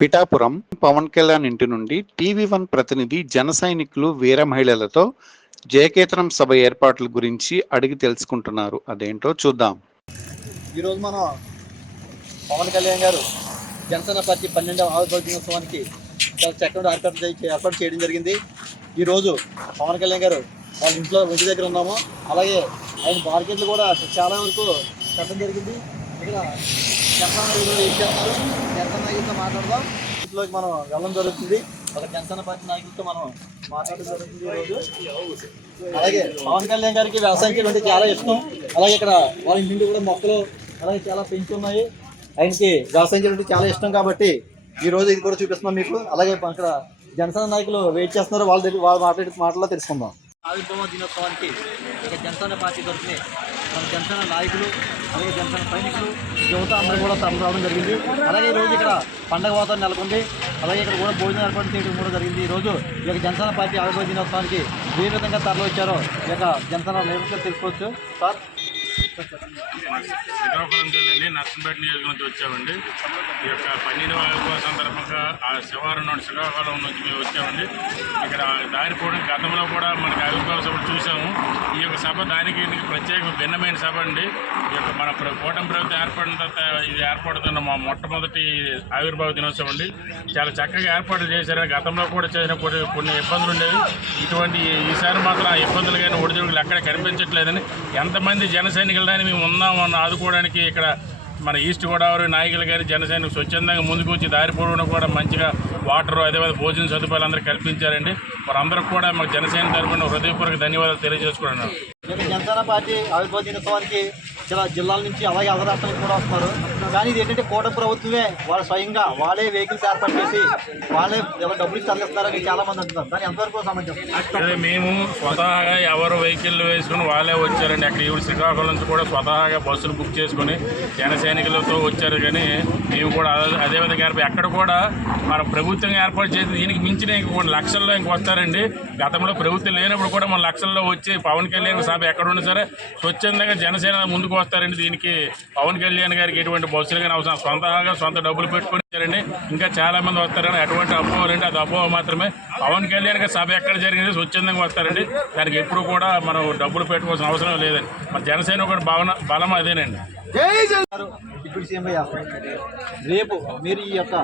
పిఠాపురం పవన్ కళ్యాణ్ ఇంటి నుండి టీవీ1 ప్రతినిధి జన సైనికులు వీర మహిళలతో జయకేతనం సభ ఏర్పాట్ల గురించి అడిగి తెలుసుకుంటున్నారు. అదేంటో చూద్దాం. ఈరోజు మనం పవన్ కళ్యాణ్ గారు జనసేన పార్టీ 12వ ఆవిర్భావ దినోత్సవానికి చాలా చక్కగా ఏర్పాటు చేయడం జరిగింది. ఈరోజు పవన్ కళ్యాణ్ గారు వాళ్ళ ఇంటి దగ్గర ఉన్నాము. అలాగే ఆయన మార్కెట్లు కూడా చాలా వరకు కట్టడం జరిగింది. ఇక్కడ జనసేన నాయకులు ఏం చేస్తున్నారు, జనసేన నాయకులతో మాట్లాడదాం. ఇంట్లోకి మనం వెళ్ళడం జరుగుతుంది. ఒక జనసేన పార్టీ నాయకులతో మనం మాట్లాడడం జరుగుతుంది ఈరోజు. అలాగే పవన్ కళ్యాణ్ గారికి వ్యవసాయం చేయడం చాలా ఇష్టం. అలాగే ఇక్కడ వాళ్ళ ఇంటి కూడా మొక్కలు అలాగే చాలా పెంచి ఉన్నాయి. ఆయనకి వ్యవసాయం చేయడం చాలా ఇష్టం కాబట్టి ఈరోజు ఇది కూడా చూపిస్తున్నాం మీకు. అలాగే అక్కడ జనసేన నాయకులు వెయిట్ చేస్తున్నారు. వాళ్ళ దగ్గర వాళ్ళ మాటల్లో తెలుసుకుందాం. ఆవిర్భావ దినోత్సవానికి ఇక జనసేన పార్టీ తరఫున మన జనసేన నాయకులు అలాగే జనసేన సైనికులు యువత అందరూ కూడా తరలి రావడం జరిగింది. అలాగే ఈరోజు ఇక్కడ పండగ వాతావరణం నెలకొంది. అలాగే ఇక్కడ కూడా భోజనం ఏర్పాటు చేయడం కూడా జరిగింది. ఈరోజు ఈ యొక్క జనసేన పార్టీ ఆవిర్భావ దినోత్సవానికి ఏ విధంగా తరలి వచ్చారో ఈ యొక్క జనసేన లీడర్స్గా తెలుసుకోవచ్చు. సార్, శ్రీకాకుళం జిల్లాని నర్సంపేట నియోజకవర్గం నుంచి వచ్చామండి. ఈ యొక్క 12వ ఆవిర్భావ సందర్భంగా ఆ శివారు నుండి శ్రీకాకుళం నుంచి మేము వచ్చామండి. ఇక్కడ దారిపోవడం గతంలో కూడా మనకి ఆవిర్భావ సభ చూసాము. ఈ యొక్క సభ దానికి ప్రత్యేక భిన్నమైన సభ అండి. ఈ యొక్క మన కూటమి ప్రభుత్వం ఏర్పడిన తర్వాత ఇది ఏర్పడుతున్న మా మొట్టమొదటి ఆవిర్భావ దినోత్సవం అండి. చాలా చక్కగా ఏర్పాట్లు చేశారు. గతంలో కూడా చేసిన కొన్ని ఇబ్బందులు ఉండేవి. ఇటువంటి ఈసారి మాత్రం ఆ ఇబ్బందులు కానీ ఒడిదుడుకులు ఎక్కడ కనిపించట్లేదని, ఎంతమంది జన సైనికులు కానీ మేము ఉన్నామని ఆదుకోవడానికి ఇక్కడ మన ఈస్ట్ గోదావరి నాయకులు కానీ జనసేన స్వచ్ఛందంగా ముందుకు వచ్చి దారిపోవడం కూడా మంచిగా వాటర్ అదేవిధంగా భోజన సదుపాయాలు అందరూ కల్పించారండి. వారందరికీ కూడా మాకు జనసేన తరఫున హృదయపూర్వక ధన్యవాదాలు తెలియజేసుకుంటున్నాను. జనసేన పార్టీ ఆవిర్భావ దినోత్సవానికి చాలా జిల్లాల నుంచి అలాగే అదర్ రాష్ట్రాలకు కూడా వస్తున్నారు. కానీ ఇది ఏంటంటే కూటమి ప్రభుత్వమే వాళ్ళు స్వయంగా వాళ్ళే వెహికల్స్ ఏర్పాటు చేసి వాళ్ళే డబ్బులు ఇచ్చి అందిస్తారని చాలా మంది అంటున్నారు. దాన్ని ఎంతవరకు సమంజసం? మేము స్వతహాగా ఎవరు వెహికల్ వేసుకుని వాళ్ళే వచ్చారండి. అక్కడ ఈవిడ శ్రీకాకుళం నుంచి కూడా స్వతహాగా బస్సులు బుక్ చేసుకుని జన సైనికులతో వచ్చారు. కానీ మేము కూడా అదేవిధంగా ఎక్కడ కూడా మన ప్రభుత్వం ఏర్పాటు చేసి దీనికి మించిన కొన్ని లక్షల్లో ఇంక వస్తారండి. గతంలో ప్రభుత్వం లేనప్పుడు కూడా మన లక్షల్లో వచ్చి పవన్ కళ్యాణ్ సభ ఎక్కడున్నా సరే స్వచ్ఛందంగా జనసేన ముందుకు వస్తారండి. దీనికి పవన్ కళ్యాణ్ గారికి ఎటువంటి బస్సులు కానీ అవసరం స్వంతగా సొంత డబ్బులు పెట్టుకుని వచ్చారండి. ఇంకా చాలా మంది వస్తారని అటువంటి అపోహలండి. అది అపోహ మాత్రమే. పవన్ కళ్యాణ్ గారి సభ ఎక్కడ జరిగింది స్వచ్ఛందంగా వస్తారండి. దానికి ఎప్పుడు కూడా మనం డబ్బులు పెట్టుకోవాల్సిన అవసరం లేదండి. మన జనసేన ఒక బలం అదేనండి. డిప్యూటీ సీఎంగా చేస్తారు. రేపు మీరు ఈ యొక్క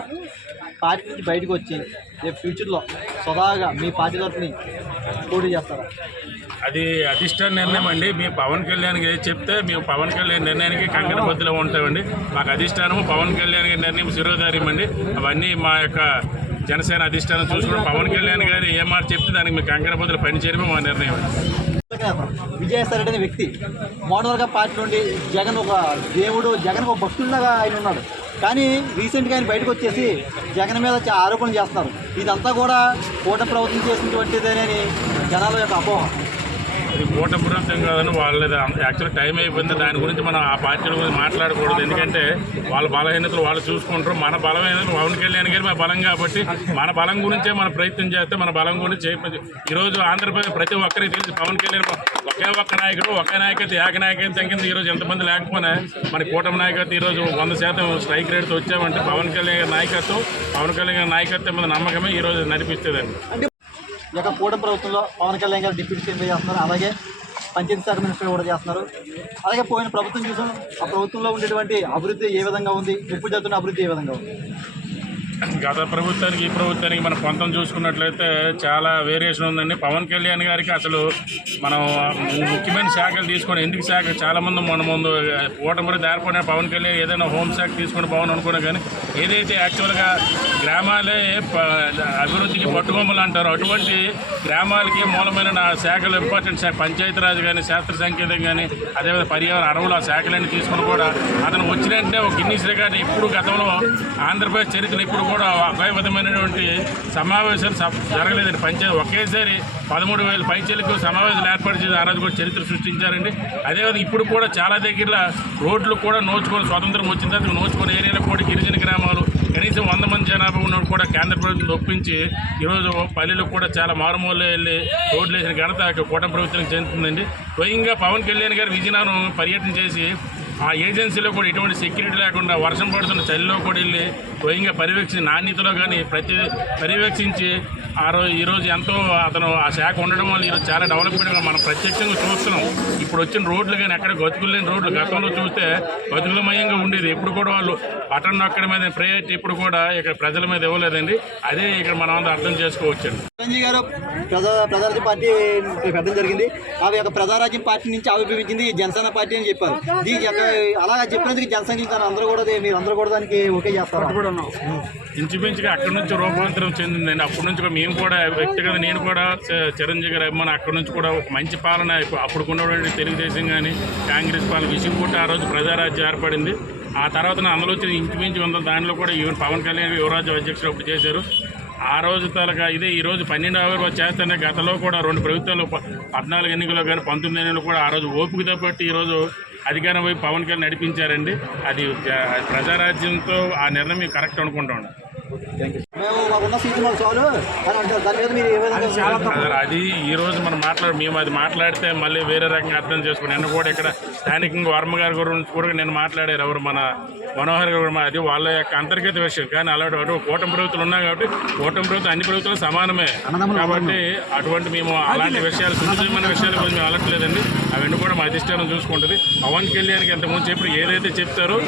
పార్టీ నుంచి బయటకు వచ్చి రేపు ఫ్యూచర్లో స్వతహాగా మీ పార్టీ తరఫుని పోటీ చేస్తారా? అది అధిష్టాన నిర్ణయం అండి. మేము పవన్ కళ్యాణ్కి ఏది చెప్తే మేము పవన్ కళ్యాణ్ నిర్ణయానికి కంకణ బద్దులో ఉంటామండి. మాకు అధిష్టానము పవన్ కళ్యాణ్ గారి నిర్ణయం శిరోధార్యం అండి. అవన్నీ మా యొక్క జనసేన అధిష్టానం చూసుకుని పవన్ కళ్యాణ్ గారు ఏ మాట చెప్తే దానికి మేము కంకణ బద్దులు పనిచేయడమే మా నిర్ణయం అండి. విజయసాయి రెడ్డి అనే వ్యక్తి మోడల్గా పార్టీ నుండి జగన్ ఒక దేవుడు, జగన్ ఒక భక్తుల్లాగా ఆయన ఉన్నాడు. కానీ రీసెంట్గా ఆయన బయటకు వచ్చేసి జగన్ మీద ఆరోపణలు చేస్తున్నారు. ఇదంతా కూడా కూటమి ప్రభుత్వం చేసినటువంటిదేనని జనాల యొక్క అపోహ. ఇది కూటమి ప్రభుత్వం కాదని వాళ్ళది యాక్చువల్ టైం అయిపోయింది. దాని గురించి మనం ఆ పార్టీల గురించి మాట్లాడకూడదు. ఎందుకంటే వాళ్ళ బలహీనతలు వాళ్ళు చూసుకుంటారు. మన బలహీనతలు పవన్ కళ్యాణ్ గారి మన బలం కాబట్టి మన బలం గురించే మనం ప్రయత్నం చేస్తే మన బలం గురించి ఈరోజు ఆంధ్రప్రదేశ్ ప్రతి ఒక్కరికి తెలిసి పవన్ కళ్యాణ్ ఒకే ఒక్క నాయకుడు, ఒకే నాయకత్వం, ఏకనాయకత్వం కింద ఈరోజు ఎంతమంది లేకపోయినా మన కూటమి నాయకత్వం ఈరోజు 100% స్ట్రైక్ రేట్తో వచ్చామంటే పవన్ కళ్యాణ్ గారి నాయకత్వం, పవన్ కళ్యాణ్ గారి నాయకత్వం మీద నమ్మకమే ఈరోజు నడిపిస్తుందండి. ఈ యొక్క కూటమి ప్రభుత్వంలో పవన్ కళ్యాణ్ గారు డిప్యూటీ సీఎం చేస్తున్నారు. అలాగే పంచాయతీ శాఖ మినిస్టర్ కూడా చేస్తున్నారు. అలాగే పోయిన ప్రభుత్వం చూసాం. ఆ ప్రభుత్వంలో ఉండేటువంటి అభివృద్ధి ఏ విధంగా ఉంది, ఇప్పుడు జరుగుతున్న అభివృద్ధి ఏ విధంగా ఉంది? గత ప్రభుత్వానికి ఈ ప్రభుత్వానికి మనం కొంత చూసుకున్నట్లయితే చాలా వేరియేషన్ ఉందండి. పవన్ కళ్యాణ్ గారికి అసలు మనం ముఖ్యమైన శాఖలు తీసుకొని ఎందుకు శాఖ చాలామంది మన ముందు ఓటమి ఏర్పడిన పవన్ కళ్యాణ్ ఏదైనా హోంశాఖ తీసుకొని బాగుంది అనుకున్నా. కానీ ఏదైతే యాక్చువల్గా గ్రామాలే అభివృద్ధికి పట్టుకొమ్మలు అంటారో అటువంటి గ్రామాలకి మూలమైన శాఖలు ఇంపార్టెంట్ శాఖ పంచాయతీరాజ్ కానీ, శాస్త్ర సంకేతం కానీ, అదేవిధంగా పర్యావరణ అడవులు ఆ శాఖలన్నీ తీసుకుని కూడా అతను వచ్చినంటే ఒక గిన్నీస్ రికార్డు ఇప్పుడు గతంలో ఆంధ్రప్రదేశ్ చరిత్ర ఇప్పుడు కూడా ఒకే విధమైనటువంటి సమావేశాలు జరగలేదండి. పంచాయతీ ఒకేసారి 13,000 పైచీలకు సమావేశాలు ఏర్పాటు చేసి ఆ రోజు కూడా చరిత్ర సృష్టించారండి. అదేవిధంగా ఇప్పుడు కూడా చాలా దగ్గర రోడ్లు కూడా నోచుకొని స్వతంత్రం వచ్చిన తర్వాత నోచుకొని ఏరియాలకు కూడా గిరిజన గ్రామాలు కనీసం 100 మంది జనాభా ఉన్నప్పుడు కూడా కేంద్ర ప్రభుత్వం ఒప్పించి ఈరోజు పల్లెలకు కూడా చాలా మారుమూలలో వెళ్ళి రోడ్లు వేసిన ఘనత కూటమి ప్రభుత్వానికి చెందుతుందండి. స్వయంగా పవన్ కళ్యాణ్ గారు విజయనగరం పర్యటన చేసి ఆ ఏజెన్సీలో కూడా ఎటువంటి సెక్యూరిటీ లేకుండా వర్షం పడుతున్న చలిలో కూడా వెళ్ళి స్వయంగా పర్యవేక్షించి నాణ్యతలో కానీ పర్యవేక్షించి ఈరోజు ఎంతో అతను ఆ శాఖ ఉండడం వల్ల ఈరోజు చాలా డెవలప్మెంట్గా మనం ప్రత్యక్షంగా చూస్తున్నాం. ఇప్పుడు వచ్చిన రోడ్లు కానీ ఎక్కడ గతుకులేని రోడ్లు గతంలో చూస్తే గతుకులమయంగా ఉండేది. ఎప్పుడు కూడా వాళ్ళు బటన్ నొక్కడం మీద ప్రయారిటీ ఇప్పుడు కూడా ఇక్కడ ప్రజల మీద ఇవ్వలేదండి. అదే ఇక్కడ మనం అందరూ అర్థం చేసుకోవచ్చండి. చిరంజీవి గారు ప్రజారాజ్యం పార్టీ పెట్టడం జరిగింది. అవి యొక్క ప్రజారాజ్యం పార్టీ నుంచి ఆవిర్భవించింది జనసేన పార్టీ అని చెప్పారు. దీనికి అలా చెప్పినందుకు జనసంఘ అందరూ కూడా మీరు అందరూ కూడా దానికి ఓకే చేస్తారు. ఇంచుమించుగా అక్కడి నుంచి రూపాంతరం చెందిందండి. అప్పటి నుంచి మేము కూడా వ్యక్తిగత నేను కూడా చిరంజీవి గారు అభిమాని. అక్కడి నుంచి కూడా ఒక మంచి పాలన అప్పుడు ఉన్నటువంటి తెలుగుదేశం కానీ కాంగ్రెస్ పాలన విసిగిపుట్టి ఆ రోజు ప్రజారాజ్యం ఏర్పడింది. ఆ తర్వాత అందులో వచ్చిన ఇంచుమించు ఉందో దానిలో కూడా ఈవెన్ పవన్ కళ్యాణ్ యువరాజ్యం అధ్యక్షుడు అప్పుడు చేశారు. ఆ రోజు తలగా ఇదే ఈరోజు 12వ చేస్తేనే గతంలో కూడా 2 ప్రభుత్వాలు 14 ఎన్నికల్లో కానీ 19 ఎన్నికల్లో కూడా ఆ రోజు ఓపికతో పెట్టి ఈరోజు అధికారం వైపు పవన్ కళ్యాణ్ నడిపించారండి. అది ప్రజారాజ్యంతో ఆ నిర్ణయం కరెక్ట్ అనుకుంటాం. అది ఈరోజు మనం మేము అది మాట్లాడితే మళ్ళీ వేరే రకంగా అర్థం చేసుకుని నిన్న కూడా ఇక్కడ స్థానికంగా వర్మ గారి గురించి కూడా నేను మాట్లాడారు. ఎవరు మన మనోహర్ గారు, అది వాళ్ళ యొక్క అంతర్గత విషయం. కానీ అలాంటి కూటమి ప్రభుత్వాలు ఉన్నాయి కాబట్టి కూటమి ప్రభుత్వం అన్ని ప్రభుత్వాలు సమానమే కాబట్టి అటువంటి మేము అలాంటి విషయాలు సున్నితమైన విషయాల గురించి మేము అలట్లేదండి. అవన్నీ కూడా మా అధిష్టానం చూసుకుంటుంది. పవన్ కళ్యాణ్కి ఎంతమంది చెప్పి ఏదైతే చెప్తారో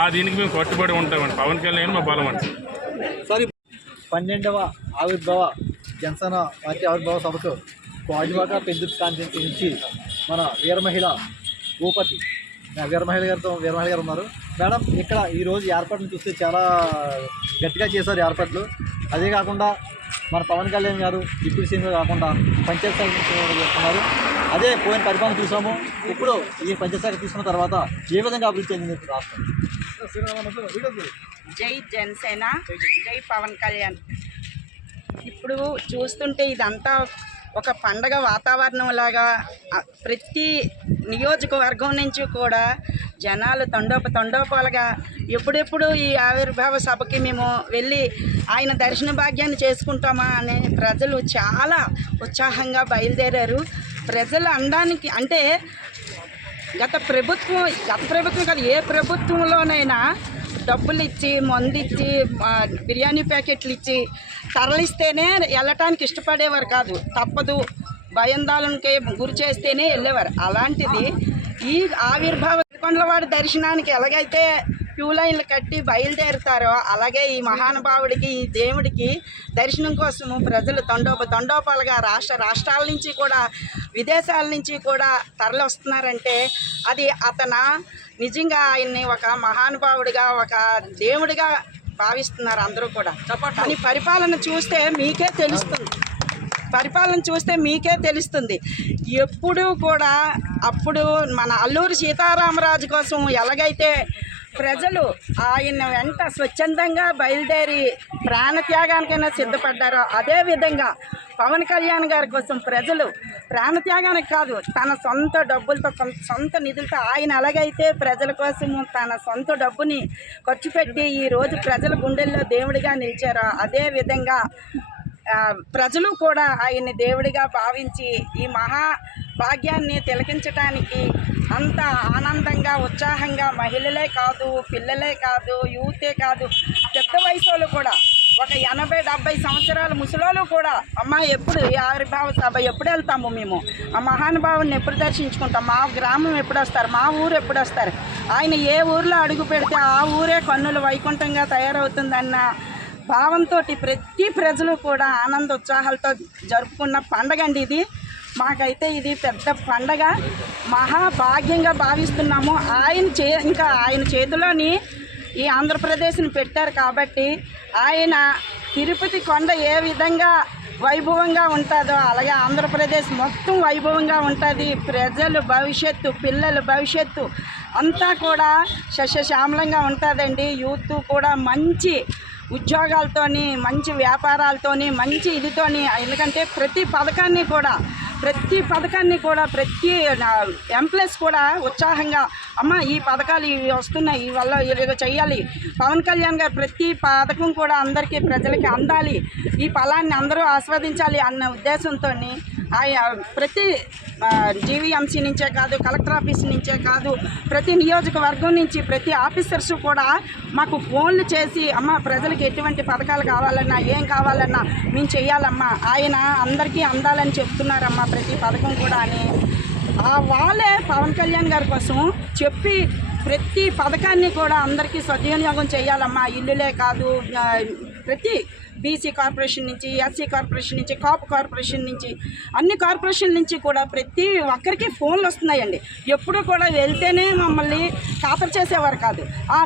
ఆ దీనికి మేము కట్టుబడి ఉంటామండి. పవన్ కళ్యాణ్ మా బలం అండి. సారీ 12వ ఆవిర్భావ జనసేన పార్టీ ఆవిర్భావ సభకు గాజువాక పెద్దుర్తి కాన్స్టిట్యున్సీ నుంచి మన వీరమహిళ భూపతి వీరమహిళ గారు ఉన్నారు. మేడం, ఇక్కడ ఈరోజు ఏర్పాట్లు చూస్తే చాలా గట్టిగా చేశారు ఏర్పాట్లు. అదే కాకుండా మన పవన్ కళ్యాణ్ గారు డిప్యూటీ సీఎం కాకుండా పంచాయత్ శాఖ చేస్తున్నారు. అదే పోయిన పరిపాలన చూసాము. ఇప్పుడు ఈ పంచాయత్ శాఖ తీసుకున్న తర్వాత ఏ విధంగా అభివృద్ధి చెందింది రాష్ట్రం? జై జనసేన, జై పవన్ కళ్యాణ్. ఇప్పుడు చూస్తుంటే ఇదంతా ఒక పండగ వాతావరణం లాగా ప్రతి నియోజకవర్గం నుంచి కూడా జనాలు తండోపాలుగా ఎప్పుడెప్పుడు ఈ ఆవిర్భావ సభకి మేము వెళ్ళి ఆయన దర్శన భాగ్యాన్ని చేసుకుంటామా అనే ప్రజలు చాలా ఉత్సాహంగా బయలుదేరారు. ప్రజలు అనడానికి అంటే గత ప్రభుత్వం కాదు, ఏ ప్రభుత్వంలోనైనా డబ్బులు ఇచ్చి మందు ఇచ్చి బిర్యానీ ప్యాకెట్లు ఇచ్చి తరలిస్తేనే వెళ్ళటానికి ఇష్టపడేవారు కాదు. తప్పదు, భయాందోళనకి గురి చేస్తేనే వెళ్ళేవారు. అలాంటిది ఈ ఆవిర్భావ కొండలవాడి దర్శనానికి ఎలాగైతే క్యూ లైన్లు కట్టి బయలుదేరుతారో అలాగే ఈ మహానుభావుడికి, ఈ దేవుడికి దర్శనం కోసము ప్రజలు తండోపాలుగా రాష్ట్రాల నుంచి కూడా విదేశాల నుంచి కూడా తరలి వస్తున్నారంటే అది నిజంగా ఆయన్ని ఒక మహానుభావుడిగా, ఒక దేవుడిగా భావిస్తున్నారు అందరూ కూడా. కానీ పరిపాలన చూస్తే మీకే తెలుస్తుంది. ఎప్పుడూ కూడా అప్పుడు మన అల్లూరి సీతారామరాజు కోసం ఎలాగైతే ప్రజలు ఆయన వెంట స్వచ్ఛందంగా బయలుదేరి ప్రాణత్యాగానికైనా సిద్ధపడ్డారో అదేవిధంగా పవన్ కళ్యాణ్ గారి కోసం ప్రజలు ప్రాణత్యాగానికి కాదు, తన సొంత డబ్బులతో, సొంత నిధులతో ఆయన ఎలాగైతే ప్రజల కోసము తన సొంత డబ్బుని ఖర్చు పెట్టి ఈరోజు ప్రజల గుండెల్లో దేవుడిగా నిలిచారో అదేవిధంగా ప్రజలు కూడా ఆయన్ని దేవుడిగా భావించి ఈ మహా భాగ్యాన్ని తిలకించడానికి అంత ఆనందంగా, ఉత్సాహంగా మహిళలే కాదు, పిల్లలే కాదు, యూతే కాదు, పెద్ద వయసు కూడా ఒక 80-70 సంవత్సరాల ముసలోళ్ళు కూడా అమ్మ ఎప్పుడు ఈ ఆవిర్భావ సభ ఎప్పుడు వెళ్తాము, మేము ఆ మహానుభావుని ఎప్పుడు దర్శించుకుంటాం, మా గ్రామం ఎప్పుడు వస్తారు, మా ఊరు ఎప్పుడు వస్తారు, ఆయన ఏ ఊర్లో అడుగు పెడితే ఆ ఊరే కన్నుల వైకుంఠంగా తయారవుతుందన్న భావంతో ప్రతి ప్రజలు కూడా ఆనంద ఉత్సాహాలతో జరుపుకున్న పండగ అండి ఇది. మాకైతే ఇది పెద్ద పండగ, మహాభాగ్యంగా భావిస్తున్నాము. ఇంకా ఆయన చేతిలోని ఈ ఆంధ్రప్రదేశ్ని పెట్టారు కాబట్టి ఆయన తిరుపతి కొండ ఏ విధంగా వైభవంగా ఉంటుందో అలాగే ఆంధ్రప్రదేశ్ మొత్తం వైభవంగా ఉంటుంది. ప్రజలు భవిష్యత్తు, పిల్లల భవిష్యత్తు అంతా కూడా సస్యశ్యామలంగా ఉంటుందండి. యూత్ కూడా మంచి ఉద్యోగాలతోని, మంచి వ్యాపారాలతోని, మంచి ఇదితోని, ఎందుకంటే ప్రతి పథకాన్ని కూడా ప్రతి ఎంప్లాయీస్ కూడా ఉత్సాహంగా అమ్మ ఈ పథకాలు ఇవి వస్తున్నాయి, ఈ వల్ల ఇలాగ చేయాలి, పవన్ కళ్యాణ్ గారు ప్రతి పథకం కూడా అందరికీ ప్రజలకి అందాలి, ఈ ఫలాన్ని అందరూ ఆస్వాదించాలి అన్న ఉద్దేశంతో ప్రతి జీవీఎంసీ నుంచే కాదు, కలెక్టర్ ఆఫీస్ నుంచే కాదు, ప్రతి నియోజకవర్గం నుంచి ప్రతి ఆఫీసర్స్ కూడా మాకు ఫోన్లు చేసి అమ్మ ప్రజలకు ఎటువంటి పథకాలు కావాలన్నా ఏం కావాలన్నా మేము చెయ్యాలమ్మా, ఆయన అందరికీ అందాలని చెప్తున్నారమ్మా ప్రతి పథకం కూడా అని వాళ్ళే పవన్ కళ్యాణ్ గారి కోసం చెప్పి ప్రతి పథకాన్ని కూడా అందరికీ సద్వినియోగం చేయాలమ్మా. ఇల్లులే కాదు, ప్రతి బీసీ కార్పొరేషన్ నుంచి, ఎస్సీ కార్పొరేషన్ నుంచి, కాపు కార్పొరేషన్ నుంచి, అన్ని కార్పొరేషన్ నుంచి కూడా ప్రతి ఒక్కరికి ఫోన్లు వస్తున్నాయండి. ఎప్పుడు కూడా వెళ్తేనే మమ్మల్ని ఖాతరు చేసేవారు కాదు,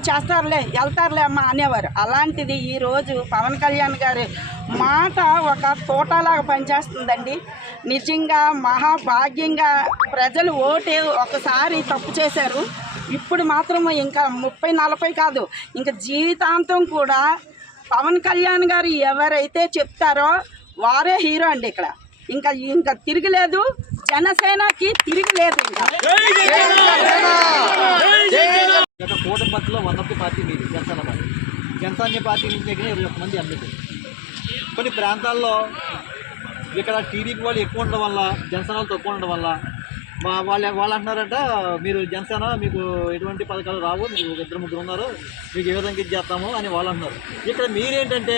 చేస్తారులే వెళ్తారులే అమ్మ అనేవారు. అలాంటిది ఈరోజు పవన్ కళ్యాణ్ గారి మాట ఒక తోటలాగా పనిచేస్తుందండి. నిజంగా మహాభాగ్యంగా ప్రజలు ఓటే ఒకసారి తప్పు చేశారు, ఇప్పుడు మాత్రం ఇంకా 30-40 కాదు, ఇంకా జీవితాంతం కూడా పవన్ కళ్యాణ్ గారు ఎవరైతే చెప్తారో వారే హీరో అండి. ఇక్కడ ఇంకా తిరగలేదు, జనసేనకి తిరగలేదు. గత కూటమి పక్షలో 1 పార్టీ మీది జనసేన పార్టీ. జనసేన పార్టీ నుంచి 21 మంది ఎమ్మెల్యే. కొన్ని ప్రాంతాల్లో ఇక్కడ టీడీపీ వాళ్ళు ఎక్కువ ఉండడం వల్ల, జనసేన వాళ్ళు తక్కువ ఉండడం వల్ల వాళ్ళు అంటున్నారంట, మీరు జనసేన మీకు ఎటువంటి పథకాలు రావు, మీకు 2-3 ఉన్నారు, మీకు ఏ విధంగా ఇది చేస్తాము అని వాళ్ళు అంటున్నారు. ఇక్కడ మీరేంటంటే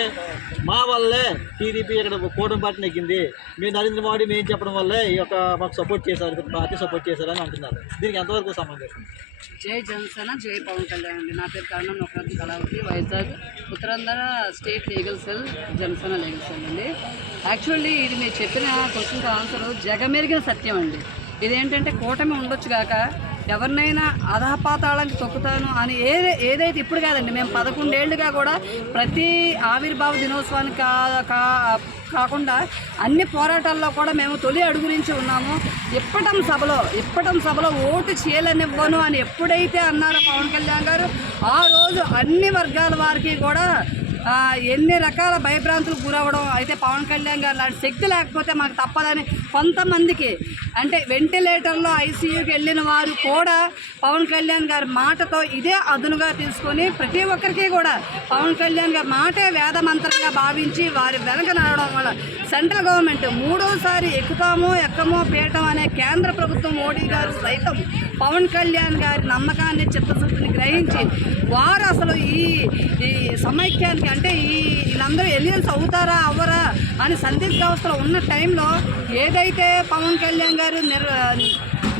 మా వల్లే టీడీపీ ఇక్కడ కూటమి పార్టీ నెగ్గింది, మీరు నరేంద్ర మోడీ మేము చెప్పడం వల్లే ఈ యొక్క మాకు సపోర్ట్ చేశారు, పార్టీ సపోర్ట్ చేశారని అంటున్నారు. దీనికి ఎంతవరకు సంబంధం? జై జనసేన, జై పవన్ కళ్యాణ్ అండి. నా పేరు కరణం నొక్కటి Kalavathi, Vizag Uttarandhra state legal cell, Janasena legal cell అండి. యాక్చువల్లీ ఇది మీరు చెప్పిన క్వశ్చన్కి ఆన్సర్ జగమెరిగిన సత్యం అండి. ఇదేంటంటే కూటమి ఉండొచ్చు కాక ఎవరినైనా అధపాతాళానికి తొక్కుతాను అని ఏదైతే ఇప్పుడు కాదండి, మేము 11 ఏళ్ళుగా కూడా ప్రతి ఆవిర్భావ దినోత్సవానికి కాకుండా అన్ని పోరాటాల్లో కూడా మేము తొలి అడుగు నుంచి ఉన్నాము. ఇప్పటం సభలో ఓటు చేయలేనివ్వను అని ఎప్పుడైతే అన్నారో పవన్ కళ్యాణ్ గారు, ఆ రోజు అన్ని వర్గాల వారికి కూడా ఎన్ని రకాల భయభ్రాంతులకు గురవడం. అయితే పవన్ కళ్యాణ్ గారు లాంటి శక్తి లేకపోతే మాకు తప్పదని కొంతమందికి, అంటే వెంటిలేటర్లో ఐసీయూకి వెళ్ళిన వారు కూడా పవన్ కళ్యాణ్ గారి మాటతో ఇదే అదునుగా తీసుకొని ప్రతి ఒక్కరికి కూడా పవన్ కళ్యాణ్ గారి మాటే వేదమంత్రంగా భావించి వారి వెనక నడవడం వల్ల సెంట్రల్ గవర్నమెంట్ 3వసారి ఎక్కమో పీయటం అనే కేంద్ర ప్రభుత్వం మోడీ గారు సైతం పవన్ కళ్యాణ్ గారి నమ్మకాన్ని, చిత్తశుద్ధిని గ్రహించి వారు అసలు ఈ సమైక్యానికి, అంటే వీళ్ళందరూ ఎలియన్స్ అవుతారా అవ్వరా అని సందిగ్ధావస్థలో ఉన్న టైంలో ఏదైతే పవన్ కళ్యాణ్ గారు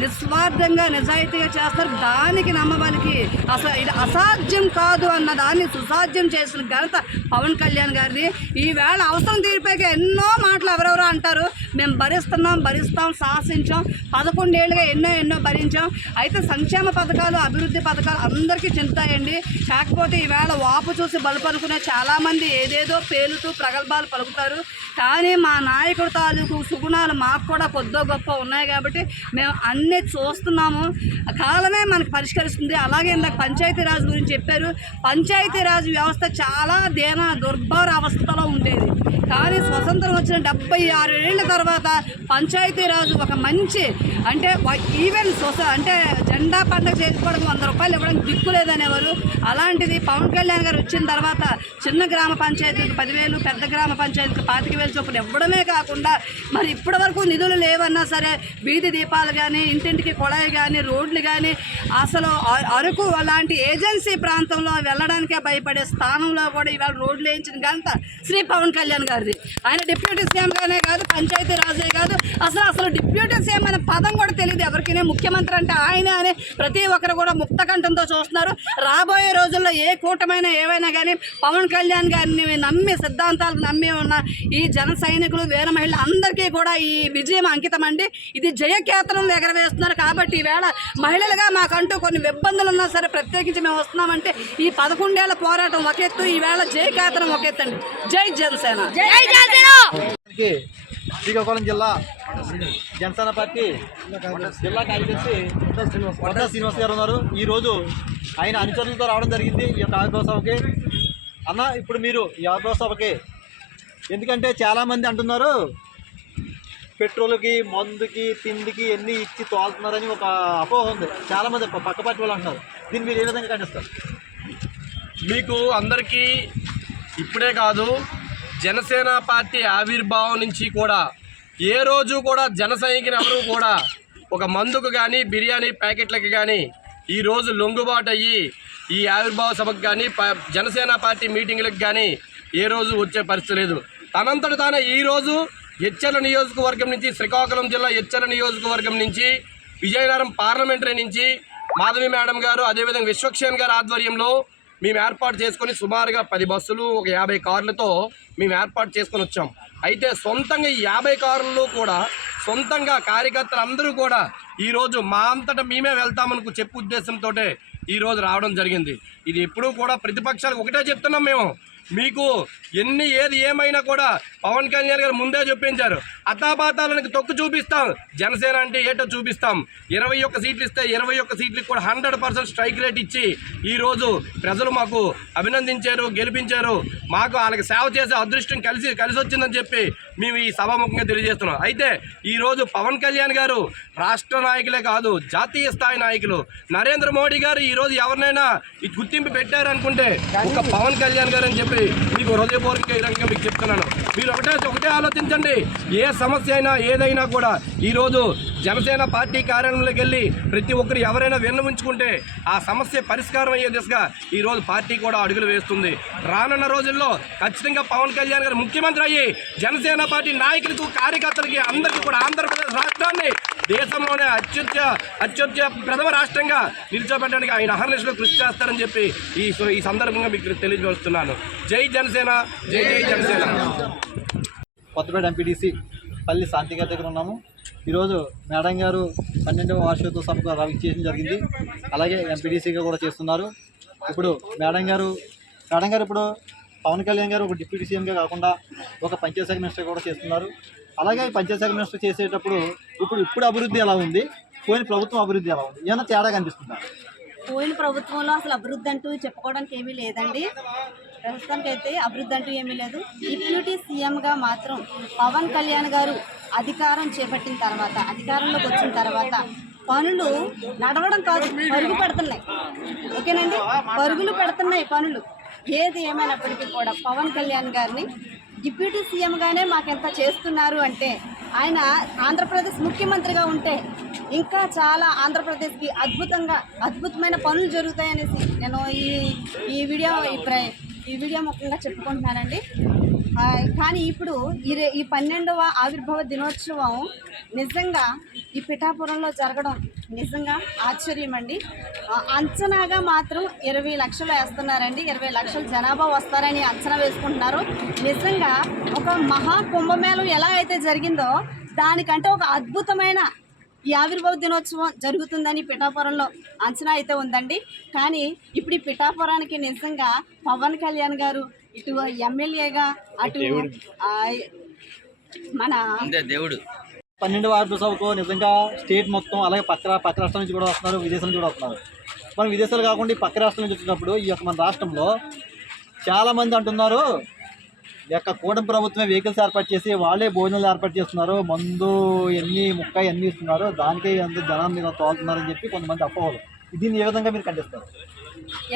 నిస్వార్థంగా నిజాయితీగా చేస్తారు, దానికి నమ్మబలికి అసలు ఇది అసాధ్యం కాదు అన్న దాన్ని సుసాధ్యం చేసిన ఘనత పవన్ కళ్యాణ్ గారిని. ఈవేళ అవసరం తీరిపోయాక ఎన్నో మాటలు ఎవరెవరో అంటారు, మేము భరిస్తాం, సాహసించాం, 11 ఏళ్ళుగా ఎన్నో భరించాం. అయితే సంక్షేమ పథకాలు, అభివృద్ధి పథకాలు అందరికీ చెందుతాయండి. కాకపోతే ఈవేళ వాపు చూసి బలుపనుకునే చాలామంది ఏదేదో పేలుతూ ప్రగల్భాలు పలుకుతారు. కానీ మా నాయకుడు తాలూకు సుగుణాలు మాకు కూడా కొద్దో గొప్ప ఉన్నాయి కాబట్టి మేము అన్నీ చూస్తున్నాము. కాలమే మనకు పరిష్కరిస్తుంది. అలాగే ఇందాక పంచాయతీరాజ్ గురించి చెప్పారు. పంచాయతీరాజ్ వ్యవస్థ చాలా దుర్భర అవస్థలో ఉండేది. కానీ స్వతంత్రం వచ్చిన 76 ఏళ్ళ తర్వాత పంచాయతీరాజు ఒక మంచి, అంటే ఈవెన్ అంటే జెండా పండుగ చేసుకోవడం 100 రూపాయలు ఇవ్వడానికి దిక్కు లేదనేవారు. అలాంటిది పవన్ కళ్యాణ్ గారు వచ్చిన తర్వాత చిన్న గ్రామ పంచాయతీలకు 10,000, పెద్ద గ్రామ పంచాయతీలకు 25,000 చొప్పున ఇవ్వడమే కాకుండా మరి ఇప్పటి వరకు నిధులు లేవన్నా సరే వీధి దీపాలు కానీ, ఇంటింటికి కొళాయి కానీ, రోడ్లు కానీ, అసలు అరకు అలాంటి ఏజెన్సీ ప్రాంతంలో వెళ్ళడానికే భయపడే స్థానంలో కూడా ఇవాళ రోడ్లు వేయించిన ఘనత శ్రీ పవన్ కళ్యాణ్ గారిది. ఆయన డిప్యూటీ సీఎంగానే కాదు, పంచాయతీ రాజే కాదు, అసలు డిప్యూటీ సీఎం అనే పదం కూడా తెలియదు ఎవరికి. ముఖ్యమంత్రి అంటే ఆయన అని ప్రతి ఒక్కరు కూడా ముక్తకంఠంతో చూస్తున్నారు. రాబోయే రోజుల్లో ఏ కూటమైనా ఏవైనా కానీ పవన్ కళ్యాణ్ గారిని నమ్మి, సిద్ధాంతాలకు నమ్మి ఉన్న ఈ జన సైనికులు, వీర మహిళలు అందరికీ కూడా ఈ విజయం అంకితం అండి. ఇది జయకేతనం ఎగరవేస్తున్నారు. కాబట్టి ఈవేళ మహిళలుగా మాకంటూ కొన్ని ఇబ్బందులు ఉన్నా సరే ప్రత్యేకించి మేము వస్తున్నామంటే ఈ 11 ఏళ్ల పోరాటం ఒక ఎత్తు, ఈవేళ జయకేతనం ఒక ఎత్తు అండి. జై జనసేన. శ్రీకాకుళం జిల్లా జనసేన పార్టీ జిల్లా కార్యదర్శి వడ్డా శ్రీనివాస్ గారు ఉన్నారు. ఈరోజు ఆయన అనుచరులతో రావడం జరిగింది ఈ యొక్క ఆవిర్భావ సభకి. అన్న, ఇప్పుడు మీరు ఈ ఆవిర్భావ సభకి, ఎందుకంటే చాలామంది అంటున్నారు పెట్రోల్కి, మందుకి, తిండికి ఎన్ని ఇచ్చి తోలుతున్నారని ఒక అపోహ ఉంది. చాలామంది పక్క పార్టీ వాళ్ళు అంటున్నారు. దీన్ని మీరు ఏ విధంగా ఖండిస్తారు? మీకు అందరికీ ఇప్పుడే కాదు, జనసేన పార్టీ ఆవిర్భావం నుంచి కూడా ఏ రోజు కూడా జన సైనికులు ఎవరు కూడా ఒక మందుకు కానీ బిర్యానీ ప్యాకెట్లకు కానీ ఈరోజు లొంగుబాటు అయ్యి ఈ ఆవిర్భావ సభకు కానీ జనసేన పార్టీ మీటింగులకు కానీ ఏ రోజు వచ్చే పరిస్థితి లేదు. తనంతట తానే ఈరోజు ఎచ్చర్ల నియోజకవర్గం నుంచి, శ్రీకాకుళం జిల్లా ఎచ్చర్ల నియోజకవర్గం నుంచి, విజయనగరం పార్లమెంటరీ నుంచి మాధవి మేడం గారు, అదేవిధంగా విశ్వక్షేణ్ గారి ఆధ్వర్యంలో మేము ఏర్పాటు చేసుకొని సుమారుగా 10 బస్సులు, ఒక 50 కార్లతో మేము ఏర్పాటు చేసుకొని వచ్చాం. అయితే సొంతంగా ఈ 50 కార్లలో కూడా సొంతంగా కార్యకర్తలు అందరూ కూడా ఈరోజు మా అంతటా మేమే వెళ్తామనుకు చెప్పు ఉద్దేశంతో ఈరోజు రావడం జరిగింది. ఇది ఎప్పుడూ కూడా ప్రతిపక్షాలకు ఒకటే చెప్తున్నాం, మేము మీకు ఏది ఏమైనా కూడా పవన్ కళ్యాణ్ గారు ముందే చెప్పించారు, అతాపాతాలకు తొక్కు చూపిస్తాం, జనసేన అంటే ఏటో చూపిస్తాం. 21 సీట్లు ఇస్తే 21 సీట్లకు కూడా 100% స్ట్రైక్ రేట్ ఇచ్చి ఈరోజు ప్రజలు మాకు అభినందించారు, గెలిపించారు. మాకు వాళ్ళకి సేవ చేసే అదృష్టం కలిసి వచ్చిందని చెప్పి మేము ఈ సభాముఖంగా తెలియజేస్తున్నాం. అయితే ఈరోజు పవన్ కళ్యాణ్ గారు రాష్ట్ర నాయకులే కాదు, జాతీయ స్థాయి నాయకులు. నరేంద్ర మోడీ గారు ఈరోజు ఎవరినైనా ఈ గుర్తింపు పెట్టారనుకుంటే ఒక పవన్ కళ్యాణ్ గారు అని చెప్పి మీకు హృదయపూర్వకంగా ఈ రంగంగా మీకు చెప్తున్నాను. మీరు ఒకటే ఆలోచించండి, ఏ సమస్య అయినా ఏదైనా కూడా ఈరోజు జనసేన పార్టీ కార్యాలయంలోకి వెళ్ళి ప్రతి ఒక్కరు ఎవరైనా విన్నవించుకుంటే ఆ సమస్య పరిష్కారం అయ్యే దిశగా ఈరోజు పార్టీ కూడా అడుగులు వేస్తుంది. రానున్న రోజుల్లో ఖచ్చితంగా పవన్ కళ్యాణ్ గారు ముఖ్యమంత్రి అయ్యి జనసేన పార్టీ నాయకులకు, కార్యకర్తలకి అందరికీ కూడా ఆంధ్రప్రదేశ్ రాష్ట్రాన్ని దేశంలోనే అత్యుచ్చ ప్రథమ రాష్ట్రంగా నిలిచోబెట్టడానికి ఆయన అహర్నిశలో కృషి చేస్తారని చెప్పి ఈ సందర్భంగా మీకు తెలియజేస్తున్నాను. జై జనసేన, జై జై జనసేన. కొత్తపేట ఎంపీటీసీ పల్లి శాంతి గారి దగ్గర ఉన్నాము. ఈరోజు మేడం గారు 12వ వార్షికోత్సవ సభకు చేయడం జరిగింది. అలాగే ఎంపీటీసీగా కూడా చేస్తున్నారు. ఇప్పుడు మేడం గారు ఇప్పుడు పవన్ కళ్యాణ్ గారు ఒక డిప్యూటీ సీఎంగా కాకుండా ఒక పంచాయతీ శాఖ మినిస్టర్ కూడా చేస్తున్నారు. అలాగే పంచాయతీ శాఖ మినిస్టర్ చేసేటప్పుడు ఇప్పుడు అభివృద్ధి ఎలా ఉంది, పోయిన ప్రభుత్వం అభివృద్ధి ఎలా ఉంది, ఏమైనా తేడా కనిపిస్తుందా? పోయిన ప్రభుత్వంలో అసలు అభివృద్ధి అంటూ చెప్పుకోవడానికి ఏమీ లేదండి. ప్రస్తుతానికి అయితే అభివృద్ధి అంటూ ఏమీ లేదు. డిప్యూటీ సీఎంగా మాత్రం పవన్ కళ్యాణ్ గారు అధికారంలోకి వచ్చిన తర్వాత పనులు నడవడం కాదు, పరుగు పెడుతున్నాయి. ఓకేనండి, పరుగులు పెడుతున్నాయి పనులు. ఏది ఏమైనప్పటికీ కూడా పవన్ కళ్యాణ్ గారిని డిప్యూటీ సీఎంగానే మాకెంత చేస్తున్నారు అంటే, ఆయన ఆంధ్రప్రదేశ్ ముఖ్యమంత్రిగా ఉంటే ఇంకా చాలా ఆంధ్రప్రదేశ్కి అద్భుతమైన పనులు జరుగుతాయనేసి నేను ఈ వీడియో ముఖ్యంగా చెప్పుకుంటున్నానండి. కానీ ఇప్పుడు ఈ 12వ ఆవిర్భావ దినోత్సవం నిజంగా ఈ పిఠాపురంలో జరగడం నిజంగా ఆశ్చర్యం అండి. అంచనాగా మాత్రం 20 లక్షలు వేస్తున్నారండి. 20 లక్షల జనాభా వస్తారని అంచనా వేసుకుంటున్నారు. నిజంగా ఒక మహా కుంభమేళం ఎలా అయితే జరిగిందో దానికంటే ఒక అద్భుతమైన ఈ ఆవిర్భావ దినోత్సవం జరుగుతుందని పిఠాపురంలో అంచనా అయితే ఉందండి. కానీ ఇప్పుడు ఈ పిఠాపురానికి నిజంగా పవన్ కళ్యాణ్ గారు ఇటు ఎమ్మెల్యేగా, అటు మన దేవుడు 12వ ఆవిర్భావ సభకు నిజంగా స్టేట్ మొత్తం, అలాగే పక్క రాష్ట్రాల నుంచి కూడా వస్తున్నారు, విదేశాల నుంచి కూడా వస్తున్నారు. మనం విదేశాలు కాకుండా ఈ పక్క రాష్ట్రాల నుంచి వచ్చినప్పుడు ఈ యొక్క మన రాష్ట్రంలో చాలామంది అంటున్నారు, ఈ యొక్క కూటమి ప్రభుత్వమే వెహికల్స్ ఏర్పాటు చేసి వాళ్ళే భోజనాలు ఏర్పాటు చేస్తున్నారు, మందు ఎన్ని ఇస్తున్నారు, దానికే ఎంత జనం మీద తోలుతున్నారని చెప్పి కొంతమంది అపోహలు. దీన్ని ఏ విధంగా మీరు ఖండిస్తారు?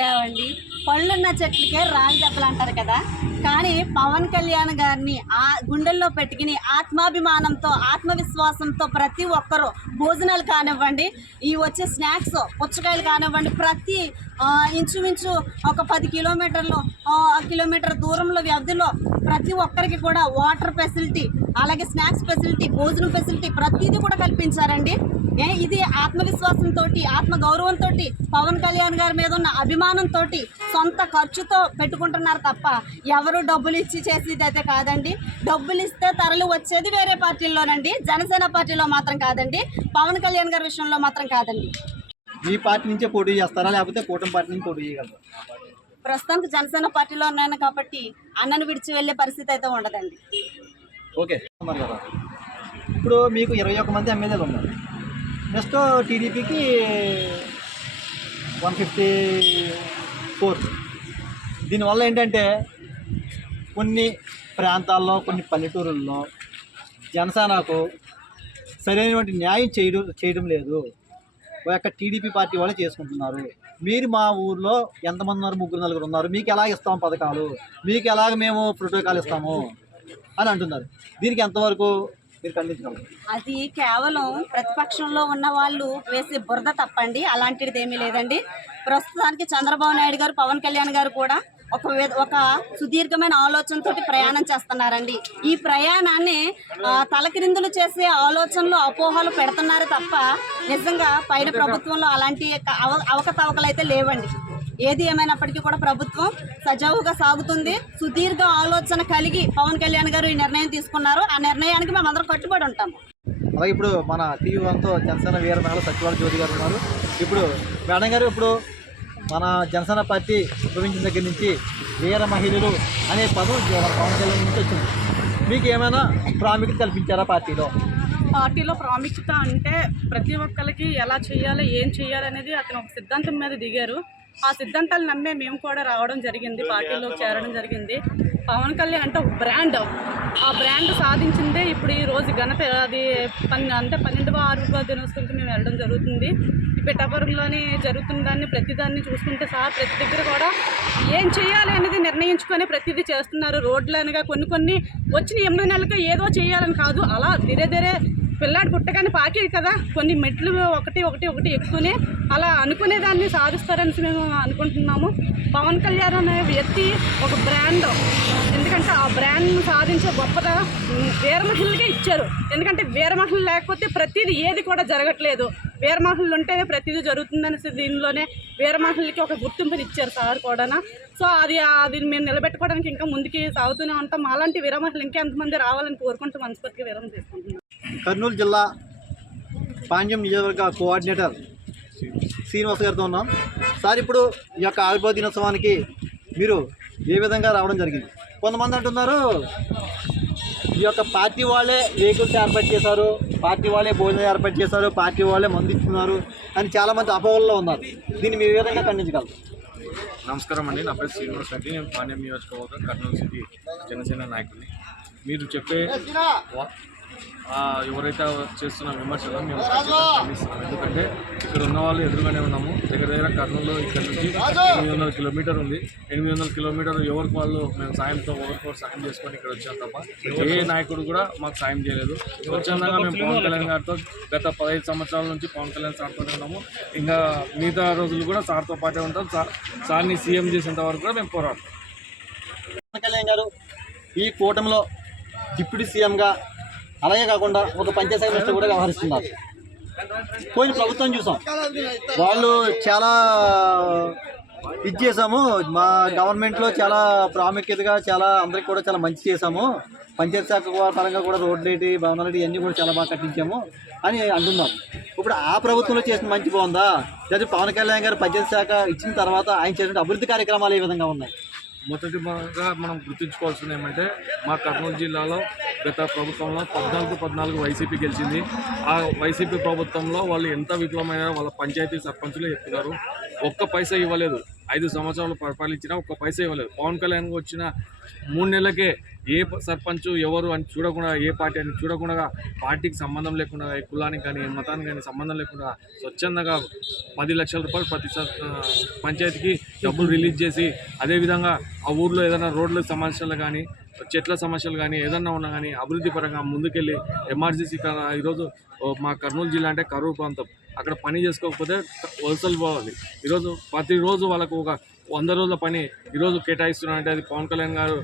ఏవండి, పళ్ళున్న చెట్లకే రాళ్ళు దెబ్బలు అంటారు కదా. కానీ పవన్ కళ్యాణ్ గారిని ఆ గుండెల్లో పెట్టుకుని ఆత్మాభిమానంతో, ఆత్మవిశ్వాసంతో ప్రతి ఒక్కరూ భోజనాలు కానివ్వండి, ఈ వచ్చే స్నాక్స్ పుచ్చకాయలు కానివ్వండి, ప్రతి ఇంచుమించు ఒక 10 కిలోమీటర్ దూరంలో వ్యవధిలో ప్రతి ఒక్కరికి కూడా వాటర్ ఫెసిలిటీ, అలాగే స్నాక్స్ ఫెసిలిటీ, భోజనం ఫెసిలిటీ ప్రతిదీ కూడా కల్పించారండి. ఇది ఆత్మవిశ్వాసంతో, ఆత్మగౌరవంతో, పవన్ కళ్యాణ్ గారి మీద ఉన్న అభిమానంతో, సొంత ఖర్చుతో పెట్టుకుంటున్నారు తప్ప ఎవరు డబ్బులు ఇచ్చి చేసేది అయితే కాదండి. డబ్బులు ఇస్తే తరలి వచ్చేది వేరే పార్టీల్లోనండి, జనసేన పార్టీలో మాత్రం కాదండి, పవన్ కళ్యాణ్ గారి విషయంలో మాత్రం కాదండి. మీ పార్టీ నుంచే పోటీ చేస్తారా, లేకపోతే కూటమి పార్టీ నుంచి పోటీ చేయగలరా? ప్రస్తుతానికి జనసేన పార్టీలో ఉన్నాను కాబట్టి అన్నను విడిచి వెళ్ళే పరిస్థితి అయితే ఉండదండి. ఓకే, ఇప్పుడు మీకు 21 మంది ఎమ్మెల్యేలు ఉన్నారు. నెక్స్ట్ టీడీపీకి 154. దీనివల్ల ఏంటంటే కొన్ని ప్రాంతాల్లో, కొన్ని పల్లెటూరుల్లో జనసేనకు సరైనటువంటి న్యాయం చేయడం లేదు. ఒక టీడీపీ పార్టీ వాళ్ళు చేసుకుంటున్నారు. మీరు మా ఊర్లో ఎంతమంది ఉన్నారు? 3-4 ఉన్నారు. మీకు ఎలాగ ఇస్తాము పథకాలు, మీకు ఎలాగ మేము ప్రోటోకాల్ ఇస్తాము అని అంటున్నారు. దీనికి ఎంతవరకు మీరు ఖండించగలరు? అది కేవలం ప్రతిపక్షంలో ఉన్న వాళ్ళు వేసే బురద తప్పండి, అలాంటిది ఏమీ లేదండి. ప్రస్తుతానికి చంద్రబాబు నాయుడు గారు, పవన్ కళ్యాణ్ గారు కూడా ఒక సుదీర్ఘమైన ఆలోచనతోటి ప్రయాణం చేస్తున్నారండి. ఈ ప్రయాణాన్ని తలకిరిందులు చేసే ఆలోచనలు, అపోహలు పెడుతున్నారు తప్ప నిజంగా పైన ప్రభుత్వంలో అలాంటి అవకతవకలు అయితే లేవండి. ఏది ఏమైనప్పటికీ కూడా ప్రభుత్వం సజావుగా సాగుతుంది. సుదీర్ఘ ఆలోచన కలిగి పవన్ కళ్యాణ్ గారు ఈ నిర్ణయం తీసుకున్నారు. ఆ నిర్ణయానికి మేమందరం కట్టుబడి ఉంటాము. అలాగే ఇప్పుడు మన TV1తో జనసేన వీర మహిళ సచివాలయ జ్యోతి గారు ఉన్నారు. ఇప్పుడు మేడం గారు, ఇప్పుడు మన జనసేన పార్టీ ఉద్భవించిన దగ్గర నుంచి వీర మహిళలు అనే పదం పవన్ కళ్యాణ్ నుంచి వచ్చింది. మీకు ఏమైనా ప్రాముఖ్యత కల్పించారా పార్టీలో? పార్టీలో ప్రాముఖ్యత అంటే ప్రతి ఒక్కరికి ఎలా చేయాలి, ఏం చేయాలి అనేది అతను ఒక సిద్ధాంతం మీద దిగారు. ఆ సిద్ధాంతాలు నమ్మే మేము కూడా రావడం జరిగింది, పార్టీలో చేరడం జరిగింది. పవన్ కళ్యాణ్ అంటే ఒక బ్రాండ్, ఆ బ్రాండ్ సాధించిందే ఇప్పుడు ఈ రోజు ఘనత. అది 12వ ఆవిర్భావ దినోత్సవంకి మేము వెళ్ళడం జరుగుతుంది. ఈ పిఠాపురంలోని జరుగుతున్న దాన్ని ప్రతిదాన్ని చూసుకుంటే ప్రతి దగ్గర కూడా ఏం చేయాలి అనేది నిర్ణయించుకొని ప్రతిదీ చేస్తున్నారు. రోడ్లు అనగా కొన్ని వచ్చిన 8 నెలలకి ఏదో చేయాలని కాదు, అలా ధీరే పిల్లాడు పుట్టగానే పాకి కదా, కొన్ని మెట్లు ఒకటి ఎక్కుతూనే అలా అనుకునేదాన్ని సాధిస్తారని మేము అనుకుంటున్నాము. పవన్ కళ్యాణ్ అనే వ్యక్తి ఒక బ్రాండ్, ఎందుకంటే ఆ బ్రాండ్ను సాధించే గొప్పత వీర మహిళలకే ఇచ్చారు. ఎందుకంటే వీర మహిళలు లేకపోతే ప్రతిదీ ఏది కూడా జరగట్లేదు. వీర మహిళలు ఉంటేనే ప్రతిదీ జరుగుతుందని దీనిలోనే వీర మహిళలకి ఒక గుర్తింపుని ఇచ్చారు సార్ కూడా. సో అది మేము నిలబెట్టుకోవడానికి ఇంకా ముందుకి సాగుతూనే ఉంటాం. అలాంటి వీర మహిళలు ఇంకెంతమంది రావాలని కోరుకుంటూ మనస్ఫూర్తిగా విరామం తీసుకుంటున్నాం. కర్నూలు జిల్లా పాండ్యం నియోజకవర్గ కోఆర్డినేటర్ శ్రీనివాస్ గారితో ఉన్నాం. సార్, ఇప్పుడు ఈ యొక్క ఆవిర్భావ దినోత్సవానికి మీరు ఏ విధంగా రావడం జరిగింది? కొంతమంది అంటున్నారు ఈ యొక్క పార్టీ వాళ్ళే వెహికల్స్ ఏర్పాటు చేశారు, పార్టీ వాళ్ళే భోజనం ఏర్పాటు చేశారు, పార్టీ వాళ్ళే మందు ఇస్తున్నారు అని చాలామంది అపోహల్లో ఉన్నారు. దీన్ని మీ విధంగా ఖండించగలరు? నమస్కారం అండి, నా పేరు శ్రీనివాస్ రెడ్డి. నేను పాండ్యం నియోజకవర్గం కర్నూలు సిటీ జనసేన నాయకుడిని. మీరు చెప్పే ఎవరైతే చేస్తున్న విమర్శలు మేము ఖండిస్తున్నాం. ఎందుకంటే ఇక్కడ ఉన్న వాళ్ళు ఎదురుగానే ఉన్నాము. దగ్గర కర్నూలులో ఇక్కడ నుంచి 800 కిలోమీటర్ ఉంది. 800 కిలోమీటర్ ఎవరికి వాళ్ళు మేము సాయంతో ఒకరికొకరు సాయం చేసుకొని ఇక్కడ వచ్చాం తప్ప ఏ నాయకుడు కూడా మాకు సాయం చేయలేదు. స్వచ్ఛందంగా మేము పవన్ కళ్యాణ్ గారితో గత 15 సంవత్సరాల నుంచి పవన్ కళ్యాణ్ సార్తోనే ఉన్నాము. ఇంకా మిగతా రోజులు కూడా సార్తో పాటే ఉంటాం. సార్ని సీఎం చేసేంత వరకు కూడా మేము పోరాడతాం. పవన్ కళ్యాణ్ గారు ఈ కూటమిలో డిప్యూటీ సీఎంగా, అలాగే కాకుండా ఒక పంచాయతీ మినిస్టర్ కూడా వ్యవహరిస్తున్నారు. పోయిన ప్రభుత్వం చూసాం, వాళ్ళు చాలా ఇది చేసాము, మా గవర్నమెంట్లో చాలా ప్రాముఖ్యతగా చాలా అందరికి కూడా చాలా మంచి చేసాము, పంచాయతీ శాఖ పరంగా కూడా రోడ్లు భవనాలు ఇవన్నీ కూడా చాలా బాగా కట్టించాము అని అంటున్నారు. ఇప్పుడు ఆ ప్రభుత్వంలో చేసిన మంచి బాగుందా, లేదా పవన్ కళ్యాణ్ గారు పంచాయతీ శాఖ ఇచ్చిన తర్వాత ఆయన చేసిన అభివృద్ధి కార్యక్రమాలు ఏ విధంగా ఉన్నాయి? మొదటిగా మనం గుర్తుంచుకోవాల్సింది ఏమంటే మా కర్నూలు జిల్లాలో గత ప్రభుత్వంలో 14 వైసీపీ గెలిచింది. ఆ వైసీపీ ప్రభుత్వంలో వాళ్ళు ఎంత విఫలమైనారో వాళ్ళ పంచాయతీ సర్పంచులు చెప్తున్నారు. ఒక్క పైసా ఇవ్వలేదు. 5 సంవత్సరాలు పరిపాలించినా ఒక్క పైసా ఇవ్వలేదు. పవన్ కళ్యాణ్ వచ్చిన 3 నెలలకే ఏ సర్పంచ్ ఎవరు అని చూడకుండా, ఏ పార్టీ అని చూడకుండా, పార్టీకి సంబంధం లేకుండా, ఏ కులానికి కానీ ఏ మతానికి కానీ సంబంధం లేకుండా స్వచ్ఛందంగా 10 లక్షల రూపాయలు ప్రతి పంచాయతీకి డబ్బులు రిలీజ్ చేసి, అదేవిధంగా ఆ ఊర్లో ఏదైనా రోడ్ల సమస్యలు కానీ చెట్ల సమస్యలు కానీ ఏదన్నా ఉన్నా కానీ అభివృద్ధి పరంగా ముందుకెళ్ళి ఎమర్జెన్సీ ఈరోజు మా కర్నూలు జిల్లా అంటే కరూరు ప్రాంతం, అక్కడ పని చేసుకోకపోతే వలసలు పోవాలి. ఈరోజు ప్రతిరోజు వాళ్ళకు ఒక 100 రోజుల పని ఈరోజు కేటాయిస్తున్నారంటే అది పవన్ కళ్యాణ్ గారు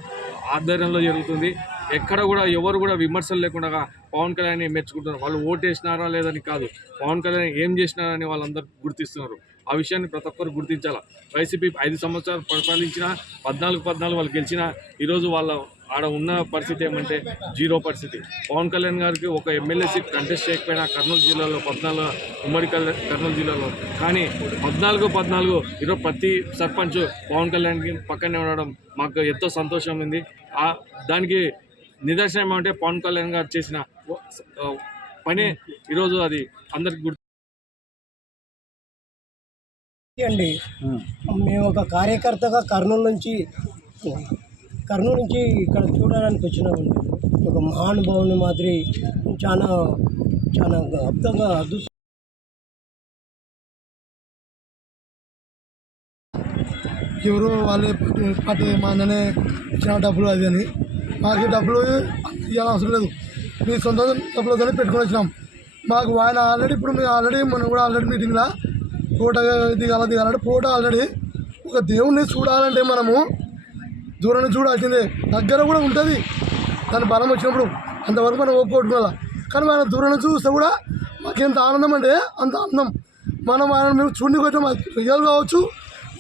ఆధ్వర్యంలో జరుగుతుంది. ఎక్కడ కూడా ఎవరు కూడా విమర్శలు లేకుండా పవన్ కళ్యాణ్ మెచ్చుకుంటున్నారు. వాళ్ళు ఓటు వేసినారా లేదని కాదు, పవన్ కళ్యాణ్ ఏం చేసినారని వాళ్ళందరూ గుర్తిస్తున్నారు. ఆ విషయాన్ని ప్రతి ఒక్కరు గుర్తించాలా. వైసీపీ 5 సంవత్సరాలు పరిపాలించిన 14 వాళ్ళు గెలిచినా ఈరోజు వాళ్ళ ఆడ ఉన్న పరిస్థితి ఏమంటే 0 పరిస్థితి. పవన్ కళ్యాణ్ గారికి ఒక ఎమ్మెల్యే సీట్ కంటెస్ట్ చేయకపోయినా కర్నూలు జిల్లాలో 14 ఉమ్మడి కర్నూలు జిల్లాలో కానీ 14 ఈరోజు ప్రతి సర్పంచ్ పవన్ కళ్యాణ్కి పక్కనే ఉండడం మాకు ఎంతో సంతోషం ఉంది. దానికి నిదర్శనం ఏమంటే పవన్ కళ్యాణ్ గారు చేసిన పని ఈరోజు అది అందరికి గుర్తు అండి. మేము ఒక కార్యకర్తగా కర్నూలు నుంచి ఇక్కడ చూడడానికి వచ్చినామండి. ఒక మహానుభావుని మాదిరి చాలా అద్భుతంగా ఎవరు వాళ్ళే పార్టీ మా అన్ననే ఇచ్చిన డబ్బులు అది అని మాకు డబ్బులు ఇవ్వాల్సిన అవసరం లేదు. మీ సొంత డబ్బులతోనే పెట్టుకొని వచ్చినాం. మాకు ఆయన ఆల్రెడీ ఇప్పుడు మేము ఆల్రెడీ మనం కూడా ఆల్రెడీ మీటింగ్లో ఫోటో దిగాలంటే ఫోటో ఆల్రెడీ ఒక దేవుణ్ణి చూడాలంటే మనము దూరం నుంచి చూడాల్సిందే. దగ్గర కూడా ఉంటుంది దాని బలం వచ్చినప్పుడు, అంతవరకు మనం ఒప్పుకోవడం. కానీ మనం దూరం నుంచి చూస్తే కూడా మాకెంత ఆనందం అంటే అంత ఆనందం. మనం ఆయన మేము చూడడానికి వచ్చాం, రియల్ కావచ్చు,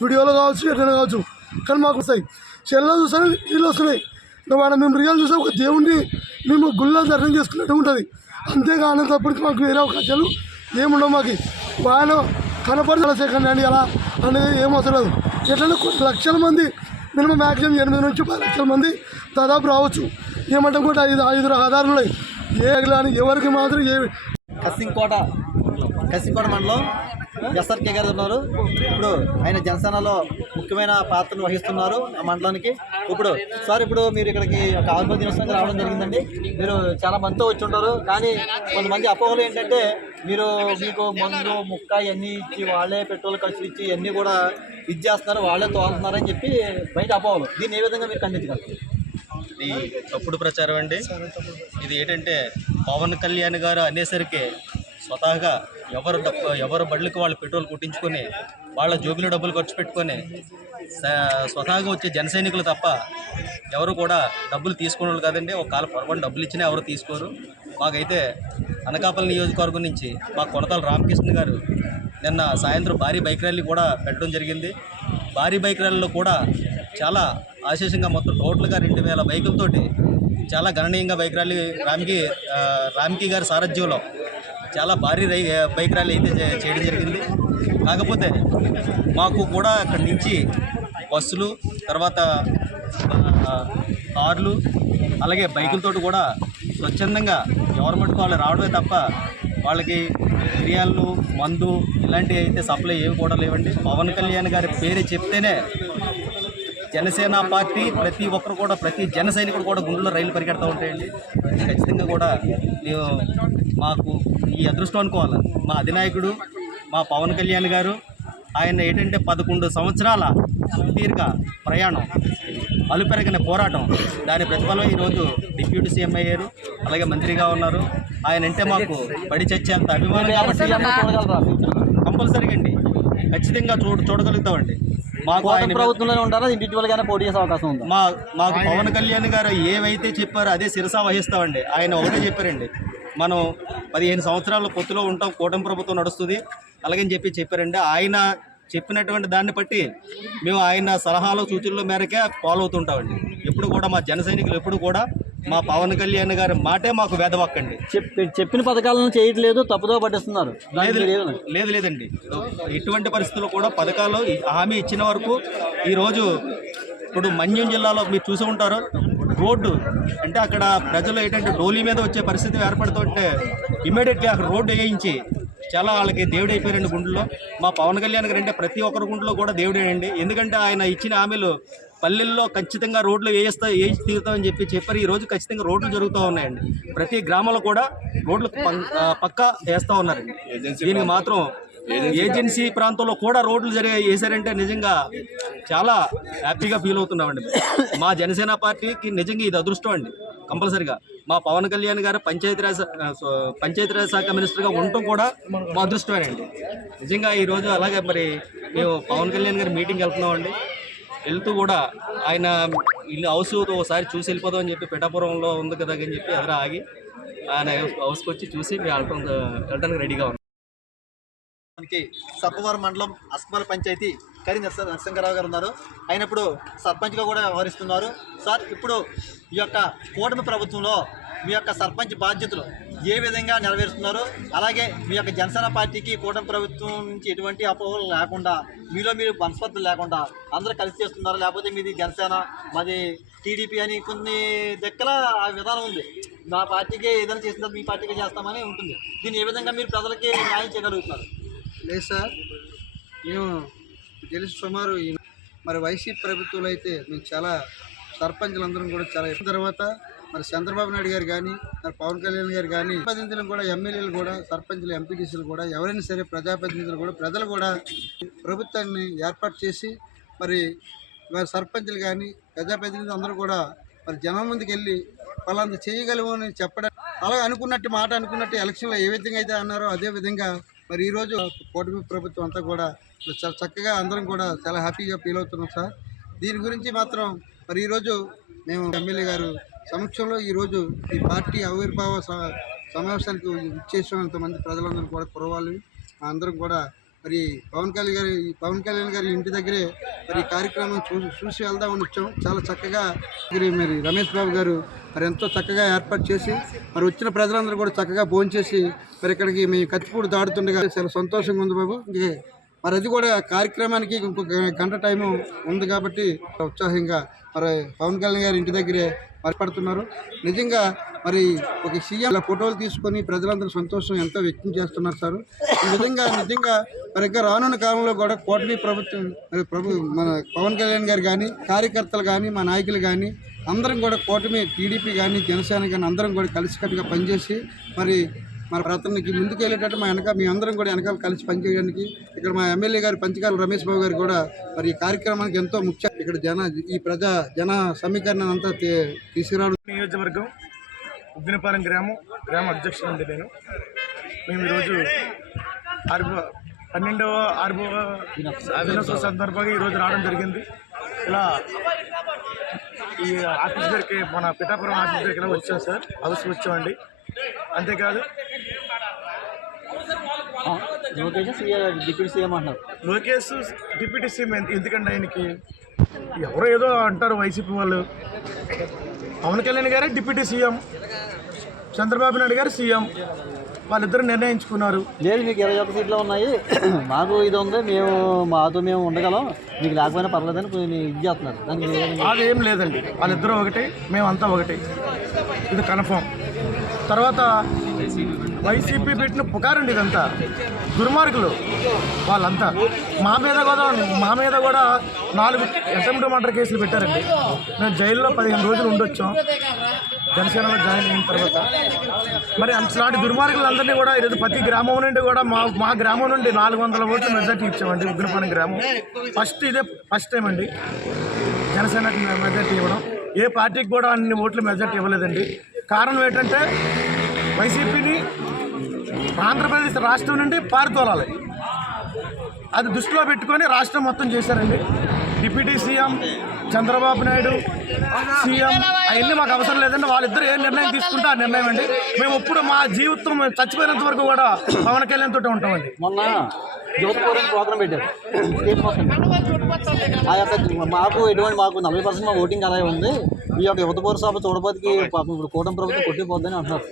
వీడియోలో కావచ్చు, ఎట్లనే కావచ్చు, కానీ మాకు వస్తాయి. చెల్లో చూస్తే నీళ్ళు వస్తున్నాయి. మనం మేము రియల్ చూస్తే ఒక దేవుణ్ణి మేము గుళ్ళ దర్శనం చేసుకున్నట్టు ఉంటుంది. అంతేగాని తప్పటికి మాకు వేరే అవకాశాలు ఏముండవు. మాకు ఆయన కనపడి సెకండ్ హ్యాండ్ ఎలా అనేది ఏం అవసరం లేదు. ఎట్లనే కొన్ని లక్షల మంది, మినిమం మ్యాక్సిమం 8 నుంచి 10 లక్షల మంది దాదాపు రావచ్చు. ఏమంటే కూడా 5 రహదారులు ఉన్నాయి. ఏ కానీ ఎవరికి మాత్రం కసింకోట మండలం ఎస్ఆర్కే గారు ఉన్నారు. ఇప్పుడు ఆయన జనసేనలో ముఖ్యమైన పాత్రను వహిస్తున్నారు ఆ మండలానికి. ఇప్పుడు మీరు ఇక్కడికి ఒక ఆవిర్భావ దినోత్సవానికి రావడం జరిగిందండి. మీరు చాలా మందితో వచ్చి ఉంటారు, కానీ కొంతమంది అపోహలు ఏంటంటే మీకు మందు ముక్క ఇవన్నీ ఇచ్చి వాళ్ళే పెట్రోల్ ఖర్చులు ఇచ్చి ఇవన్నీ కూడా చేస్తున్నారు, వాళ్ళే తోలుతున్నారని చెప్పి బయట అపోహలు. దీన్ని ఏ విధంగా మీరు ఖండించగలరు? ఇది తప్పుడు ప్రచారం అండి. ఇది ఏంటంటే పవన్ కళ్యాణ్ గారు అనేసరికి స్వతహాగా ఎవరు బళ్ళకి వాళ్ళు పెట్రోల్ కొట్టించుకొని వాళ్ళ జోబులో డబ్బులు ఖర్చు పెట్టుకొని స్వతహాగా వచ్చే జన సైనికులు తప్ప ఎవరు కూడా డబ్బులు తీసుకునే వాళ్ళు కాదండి. ఒక కాల పొరపాటు డబ్బులు ఇచ్చినా ఎవరు తీసుకోరు. మాకైతే అనకాపల్లి నియోజకవర్గం నుంచి మా కొనతాల రామకృష్ణ గారు నిన్న సాయంత్రం భారీ బైక్ ర్యాలీ కూడా పెట్టడం జరిగింది. భారీ బైక్ ర్యాలీలో కూడా చాలా ఆశేషంగా మొత్తం టోటల్గా 2000 బైకులతోటి చాలా గణనీయంగా బైక్ ర్యాలీ రామ్కి గారి సారథ్యంలో చాలా భారీ బైక్ ర్యాలీ అయితే చేయడం జరిగింది. కాకపోతే మాకు కూడా అక్కడి నుంచి బస్సులు, తర్వాత కార్లు, అలాగే బైకులతో కూడా స్వచ్ఛందంగా గవర్నమెంట్ వాళ్ళు రావడమే తప్ప వాళ్ళకి మిరియాలు, మందు ఇలాంటివి అయితే సప్లై ఏవి కూడా లేవండి. పవన్ కళ్యాణ్ గారి పేరు చెప్తేనే జనసేన పార్టీ ప్రతి ఒక్కరు కూడా, ప్రతి జన సైనికుడు కూడా గుండెల్లో రైలు పరిగెడతా ఉంటాయండి. ఖచ్చితంగా కూడా మేము మాకు ఈ అదృష్టం అనుకోవాలి. మా అధినాయకుడు మా పవన్ కళ్యాణ్ గారు ఆయన ఏంటంటే 11 సంవత్సరాల సుదీర్ఘ ప్రయాణం, అలుపెరగిన పోరాటం, దాని ప్రతిఫలం ఈరోజు డిప్యూటీ సీఎం అయ్యారు, అలాగే మంత్రిగా ఉన్నారు. ఆయన అంటే మాకు పడి చచ్చేంత అభిమానం కాబట్టి కంపల్సరీగా అండి ఖచ్చితంగా చూడగలుగుతామండి. మాకు ఆయన ప్రభుత్వంలోనే ఉంటారా, ఇండివిజువల్గానే పోటీ చేసే అవకాశం ఉంది? మాకు పవన్ కళ్యాణ్ గారు ఏవైతే చెప్పారో అదే శిరసా వహిస్తామండి. ఆయన ఒకటే చెప్పారండి, మనం 15 సంవత్సరాల పొత్తులో ఉంటాం, కూటమి ప్రభుత్వం నడుస్తుంది అలాగని చెప్పారండి. ఆయన చెప్పినటువంటి దాన్ని బట్టి మేము ఆయన సలహాలు సూచనల మేరకే ఫాలో అవుతుంటామండి. ఎప్పుడు కూడా మా జన సైనికులు ఎప్పుడు కూడా మా పవన్ కళ్యాణ్ గారి మాటే మాకు వేదవాక్కండి. చెప్పిన పథకాలను చేయట్లేదు, తప్పుదో పట్టిస్తున్నారు. లేదండి, ఎటువంటి పరిస్థితుల్లో కూడా పథకాలు హామీ ఇచ్చిన వరకు ఈరోజు ఇప్పుడు మన్యం జిల్లాలో మీరు చూసి ఉంటారు, రోడ్డు అంటే అక్కడ ప్రజలు ఏంటంటే డోలీ మీద వచ్చే పరిస్థితి ఏర్పడుతుంటే ఇమీడియట్లీ అక్కడ రోడ్డు వేయించి చాలా వాళ్ళకి దేవుడు అయిపోయారండి గుండెల్లో. మా పవన్ కళ్యాణ్ గారు అంటే ప్రతి ఒక్కరి గుండెలో కూడా దేవుడేనండి. ఎందుకంటే ఆయన ఇచ్చిన హామీలు పల్లెల్లో ఖచ్చితంగా రోడ్లు వేసి తీరుతామని చెప్పారు. ఈరోజు ఖచ్చితంగా రోడ్లు జరుగుతూ ఉన్నాయండి. ప్రతి గ్రామంలో కూడా రోడ్లు పక్కా వేస్తూ ఉన్నారండి. దీనికి మాత్రం ఏజెన్సీ ప్రాంతంలో కూడా రోడ్లు వేసారంటే నిజంగా చాలా హ్యాపీగా ఫీల్ అవుతున్నామండి. మా జనసేన పార్టీకి నిజంగా ఇది అదృష్టం అండి. కంపల్సరిగా మా పవన్ కళ్యాణ్ గారు పంచాయతీరాజ్ శాఖ మినిస్టర్గా ఉండటం కూడా మా అదృష్టమేనండి. నిజంగా ఈరోజు అలాగే మరి మేము పవన్ కళ్యాణ్ గారి మీటింగ్కి వెళ్తున్నామండి. వెళ్తూ కూడా ఆయన ఇల్లు హౌస్ ఒకసారి చూసి వెళ్ళిపోదాం అని చెప్పి పిఠాపురంలో ఉంది కదా అని చెప్పి ఎదురు ఆగి ఆయన హౌస్కి వచ్చి చూసి మేము వెళ్ళడానికి రెడీగా ఉన్నాం. సబ్బవరం మండలం అస్మల్ పంచాయతీ కరి నరసింహరావు గారు ఉన్నారు. ఆయన ఇప్పుడు సర్పంచ్గా కూడా వ్యవహరిస్తున్నారు. సార్, ఇప్పుడు ఈ యొక్క కూటమి ప్రభుత్వంలో మీ యొక్క సర్పంచ్ బాధ్యతలు ఏ విధంగా నెరవేరుస్తున్నారు? అలాగే మీ యొక్క జనసేన పార్టీకి కూటమి ప్రభుత్వం నుంచి ఎటువంటి అపోహలు లేకుండా, మీలో మీరు మనస్పర్ధలు లేకుండా అందరూ కలిసి చేస్తున్నారు, లేకపోతే మీది జనసేన మాది టీడీపీ అని కొన్ని దగ్గర ఆ విధానం ఉంది. మా పార్టీకి ఏదైనా చేసిన మీ పార్టీకి చేస్తామని ఉంటుంది. దీన్ని ఏ విధంగా మీరు ప్రజలకి న్యాయం చేయగలుగుతున్నారు? లేదు సార్, మేము గెలిచి సుమారు మరి వైసీపీ ప్రభుత్వంలో అయితే మేము చాలా సర్పంచులందరం కూడా చాలా తర్వాత మరి చంద్రబాబు నాయుడు గారు కానీ మరి పవన్ కళ్యాణ్ గారు కానీ ప్రతినిధులు కూడా ఎమ్మెల్యేలు కూడా సర్పంచులు ఎంపీటీసీలు కూడా ఎవరైనా సరే ప్రజాప్రతినిధులు కూడా ప్రజలు కూడా ప్రభుత్వాన్ని ఏర్పాటు చేసి మరి సర్పంచులు కానీ ప్రజాప్రతినిధులు అందరూ కూడా మరి జనం ముందుకు వెళ్ళి వాళ్ళంత చేయగలము అని చెప్పడం అలాగే అనుకున్నట్టు ఎలక్షన్లో ఏ విధంగా అయితే అన్నారో అదే విధంగా మరి ఈరోజు కూటమి ప్రభుత్వం అంతా కూడా చాలా చక్కగా అందరం కూడా చాలా హ్యాపీగా ఫీల్ అవుతున్నాం సార్. దీని గురించి మాత్రం మరి ఈరోజు మేము ఎమ్మెల్యే గారు సమక్షంలో ఈరోజు ఈ పార్టీ ఆవిర్భావ సమావేశానికి ఇచ్చేసినంతమంది ప్రజలందరూ కూడా కురవాలి అందరం కూడా మరి పవన్ కళ్యాణ్ గారి ఇంటి దగ్గరే మరి ఈ కార్యక్రమం చూసి వెళ్దామని వచ్చాం. చాలా చక్కగా మరి రమేష్ బాబు గారు మరి ఎంతో చక్కగా ఏర్పాటు చేసి మరి వచ్చిన ప్రజలందరూ కూడా చక్కగా భోంచేసి మరి ఇక్కడికి మేము కత్తిపూడి దాడుతుండగా చాలా సంతోషంగా ఉంది బాబు. మరి అది కూడా కార్యక్రమానికి ఇంకొక గంట టైము ఉంది కాబట్టి ఉత్సాహంగా మరి పవన్ కళ్యాణ్ గారి ఇంటి దగ్గరే పడుతున్నారు. నిజంగా మరి ఒక సీఎం ఫోటోలు తీసుకొని ప్రజలందరూ సంతోషం ఎంతో వ్యక్తం చేస్తున్నారు సార్. ఈ విధంగా నిజంగా మరి ఇంకా రానున్న కాలంలో కూడా కూటమి ప్రభుత్వం మన పవన్ కళ్యాణ్ గారు కానీ కార్యకర్తలు కానీ మా నాయకులు కానీ అందరం కూడా కూటమి టీడీపీ కానీ జనసేన కానీ అందరం కూడా కలిసికట్టుగా పనిచేసి మరి అతనికి ముందుకు వెళ్ళేటట్టు మీ అందరం కూడా వెనకాల కలిసి పనిచేయడానికి ఇక్కడ మా ఎమ్మెల్యే గారు పంచకాల రమేష్ బాబు గారు కూడా మరి ఈ కార్యక్రమానికి ఎంతో ముఖ్యం. ఇక్కడ ఈ జన సమీకరణ అంతా తీసుకురావడం. నియోజకవర్గం ఉగ్గినపాలెం గ్రామ అధ్యక్షుడు అండి మేము ఈరోజు 12వ ఆర్బీఓ దినోత్సవ సందర్భంగా ఈరోజు రావడం జరిగింది. ఇలా ఈ ఆఫీస్ దగ్గరికి మన పిఠాపురం ఆఫీస్ దగ్గర వచ్చాం సార్, వచ్చామండి. అంతేకాదు లోకేష్ డిప్యూటీ సీఎం ఎందుకంటే ఆయనకి ఎవరో ఏదో అంటారు వైసీపీ వాళ్ళు. పవన్ కళ్యాణ్ గారే డిప్యూటీ సీఎం, చంద్రబాబు నాయుడు గారు సీఎం, వాళ్ళిద్దరు నిర్ణయించుకున్నారు. లేదు మీకు 21 సీట్లు ఉన్నాయి, మాకు ఇది ఉంది, మేము ఉండగలం, మీకు లేకపోయినా పర్లేదని ఇది చేస్తున్నారు. దానికి అదేం లేదండి, వాళ్ళిద్దరూ ఒకటి, మేమంతా ఒకటి, ఇది కన్ఫర్మ్. తర్వాత వైసీపీ పెట్టిన పుకారండి, ఇదంతా దుర్మార్గులు వాళ్ళంతా. మా మీద కూడా 4 అటెంప్ట్ మర్డర్ కేసులు పెట్టారండి. మేము జైల్లో 15 రోజులు ఉండొచ్చాం జనసేనలో జాయిన్ అయిన తర్వాత. మరి అలాంటి దుర్మార్గులందరినీ కూడా ఈరోజు ప్రతి గ్రామం నుండి కూడా మా గ్రామం నుండి 400 ఓట్లు మెజార్టీ ఇచ్చామండి. ఉగ్గినపాలెం గ్రామం ఫస్ట్ టైం అండి జనసేనకి మెజార్టీ ఇవ్వడం. ఏ పార్టీకి కూడా అన్ని ఓట్లు మెజార్టీ ఇవ్వలేదండి. కారణం ఏంటంటే వైసీపీని ఆంధ్రప్రదేశ్ రాష్ట్రం నుండి పారితోలాలి, అది దృష్టిలో పెట్టుకొని రాష్ట్రం మొత్తం చేశారండి. Deputy CM Chandrababu Naidu CM అవన్నీ మాకు అవసరం లేదండి. వాళ్ళిద్దరు ఏ నిర్ణయం తీసుకుంటే ఆ నిర్ణయం అండి. మేము ఎప్పుడు మా జీవితం చచ్చిపోయినంత వరకు కూడా పవన్ కళ్యాణ్ తోటే ఉంటామండి. మొన్న యువతపూర్వం ప్రోగ్రాం పెట్టారు స్టేట్ మొత్తం. ఆ యొక్క మాకు 40% మా ఓటింగ్ అలాగే ఉంది. ఈ యొక్క యువతపూర్ సభ చూడబోతుకి పాపం ఇప్పుడు కూటమి ప్రభుత్వం కొట్టిపోద్దని అంటున్నారు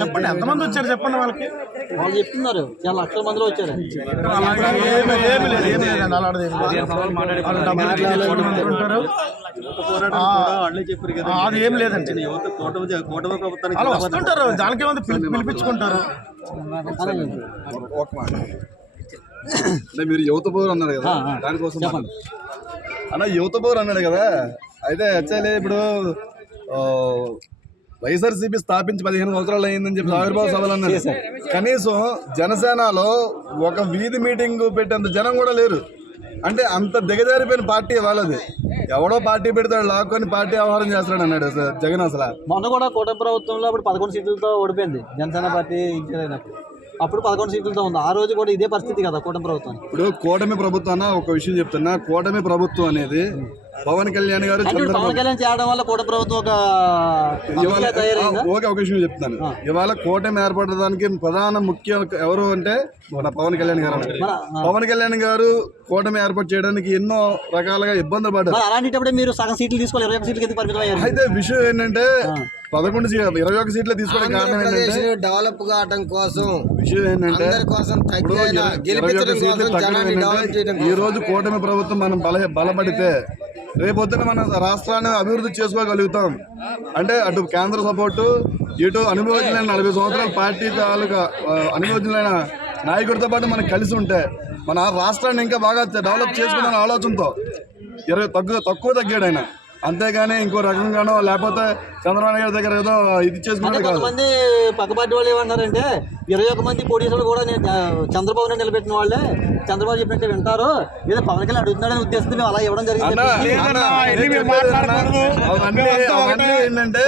చెప్పండి. ఎంతమంది వచ్చారు చెప్పండి వాళ్ళకి. వాళ్ళు చెప్తున్నారు చాలా లక్షల మందిలో వచ్చారు. అది ఏం లేదండి, అలా వస్తుంటారు, దానికి ఏమంది పిలిపించుకుంటారు. అంటే మీరు యువత పౌరు అన్నారు కదా, దానికోసం అన్న యువత పౌరు అన్నాడు కదా. అయితే యాక్చువల్లీ ఇప్పుడు వైఎస్ఆర్సీపీ స్థాపించి 15 సంవత్సరాలు అయిందని చెప్పి ఆవిర్భావ సభలు అన్నారు. కనీసం జనసేనలో ఒక వీధి మీటింగ్ పెట్టేంత జనం కూడా లేరు. అంటే అంత దిగజారిపోయిన పార్టీ వాళ్ళది. ఎవడో పార్టీ పెడతాడు లాక్కొని పార్టీ వ్యవహారం చేస్తాడు అన్నాడు జగన్. అసలు మొన్న కూడా కూటమి ప్రభుత్వంలో అప్పుడు 11 సీట్లతో ఓడిపోయింది జనసేన పార్టీ అయినప్పుడు. అప్పుడు 11 సీట్లతో ఉంది. ఆ రోజు కూడా ఇదే పరిస్థితి కదా కూటమి ప్రభుత్వం. ఇప్పుడు కూటమి ప్రభుత్వం ఒక విషయం చెప్తున్నా, కూటమి ప్రభుత్వం అనేది పవన్ కళ్యాణ్ గారు పవన్ కళ్యాణ్ చేయడం వల్ల కూటమి ప్రభుత్వం ఒక విషయం చెప్తాను. ఇవాళ కూటమి ఏర్పడడానికి ప్రధాన ముఖ్య ఎవరు అంటే మన పవన్ కళ్యాణ్ గారు. పవన్ కళ్యాణ్ గారు కూటమి ఏర్పాటు చేయడానికి ఎన్నో రకాలుగా ఇబ్బందులు పడ్డారు. అలాంటప్పుడే మీరు సగం సీట్లు తీసుకోవాలి, 21 సీట్లకి పరిమితం అయ్యారు. అయితే విషయం ఏంటంటే 21 సీట్లు తీసుకోవడం కారణం ఏంటంటే డెవలప్ కావడం కోసం, విషయం ఏంటంటే ఈ రోజు కూటమి ప్రభుత్వం మనం బలపడితే రేపొద్దున మన రాష్ట్రాన్ని అభివృద్ధి చేసుకోగలుగుతాం. అంటే అటు కేంద్ర సపోర్టు, ఇటు అనుభవజ్ఞులైన 40 సంవత్సరాల పార్టీ తాలూకా అనుభవజ్ఞులైన నాయకుడితో పాటు మనం కలిసి ఉంటే మన రాష్ట్రాన్ని ఇంకా బాగా డెవలప్ చేసుకున్న ఆలోచనతో తక్కువ తగ్గాడు ఆయన. అంతేగాని ఇంకో రకంగానో లేకపోతే చంద్రబాబు నాయుడు గారి దగ్గర ఏదో ఇది అంటే చేసుకున్నది కాదు. కొంతమంది పక్క పార్టీ వాళ్ళు ఏమన్నారంటే 21 మంది పోటీసులు కూడా చంద్రబాబు నాయుడు నిలబెట్టిన వాళ్ళే చంద్రబాబు చెప్పినట్టు వింటారు, ఏదో పవన్ కళ్యాణ్ అడుగుతున్నాడని ఉద్దేశంతో మేము అలా ఇవ్వడం జరిగింది. అవన్నీ ఏంటంటే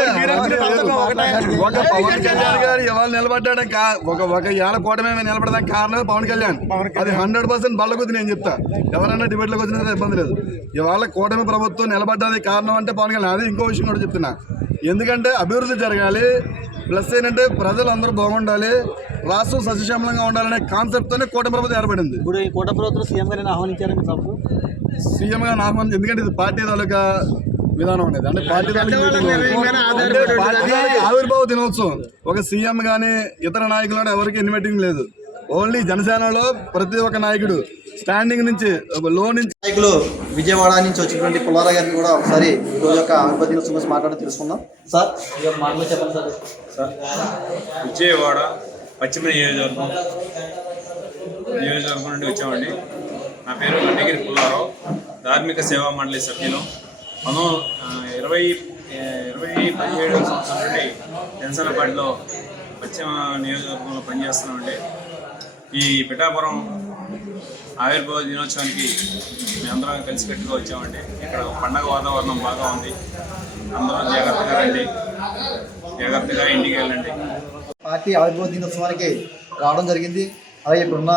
ఒక పవన్ కళ్యాణ్ గారు ఇవాళ నిలబడ్డాడని ఒక ఏళ్ళ కూటమి నిలబడడానికి కారణం పవన్ కళ్యాణ్. అది 100% బల్లకొద్ది నేను చెప్తా. ఎవరైనా డిబేట్లోకి వచ్చినా ఇబ్బంది లేదు. ఇవాళ కూటమి ప్రభుత్వం నిలబడ్డది కారణం అంటే పవన్ కళ్యాణ్. అది ఇంకో విషయం కూడా చెప్తున్నా, ఎందుకంటే అభివృద్ధి జరగాలి, ప్లస్ ఏంటంటే ప్రజలు అందరూ బాగుండాలి, రాష్ట్రం సస్యశ్యామలంగా ఉండాలనే కాన్సెప్ట్తోనే కూటమి ప్రభుత్వం ఏర్పడింది. ఇప్పుడు ఈ కూటమి ప్రభుత్వం సీఎం గారిని ఆహ్వానించారు సీఎంగా ఆహ్వానించి, ఎందుకంటే ఇది పార్టీ తాలూకా విధానం అనేది. అంటే పార్టీ ఆవిర్భావ దినోత్సవం. ఒక సీఎం కానీ ఇతర నాయకులు కానీ ఎవరికి ఇన్వైటింగ్ లేదు. ఓన్లీ జనసేనలో ప్రతి ఒక్క నాయకుడు స్టాండింగ్ నుంచి లో నుంచి నాయకులు విజయవాడ నుంచి వచ్చినటువంటి పుల్లారా గారిని కూడా ఒకసారి ఈ రోజు యొక్క ఆవిర్భావ దినోత్సవం గురించి మాట్లాడి తెలుసుకుందాం. సార్ ఈ యొక్క మాటలో చెప్పండి సార్. సార్ విజయవాడ పశ్చిమ నియోజకవర్గం నుండి వచ్చామండి. నా పేరు గంటగిరి పుల్లారావు, ధార్మిక సేవా మండలి సభ్యులు. మనం 2017 సంవత్సరం నుండి జనసేన పార్టీలో పశ్చిమ నియోజకవర్గంలో పనిచేస్తున్నామండి. ఈ పిఠాపురం ఆవిర్భావ దినోత్సవానికి మేమందరం కలిసికట్టుగా వచ్చామండి. ఇక్కడ పండగ వాతావరణం బాగా ఉంది. అందరూ జాగ్రత్తగా రండి, జాగ్రత్తగా ఇంటికి వెళ్ళండి. పార్టీ ఆవిర్భావ దినోత్సవానికి రావడం జరిగింది. అలాగే ఇప్పుడున్న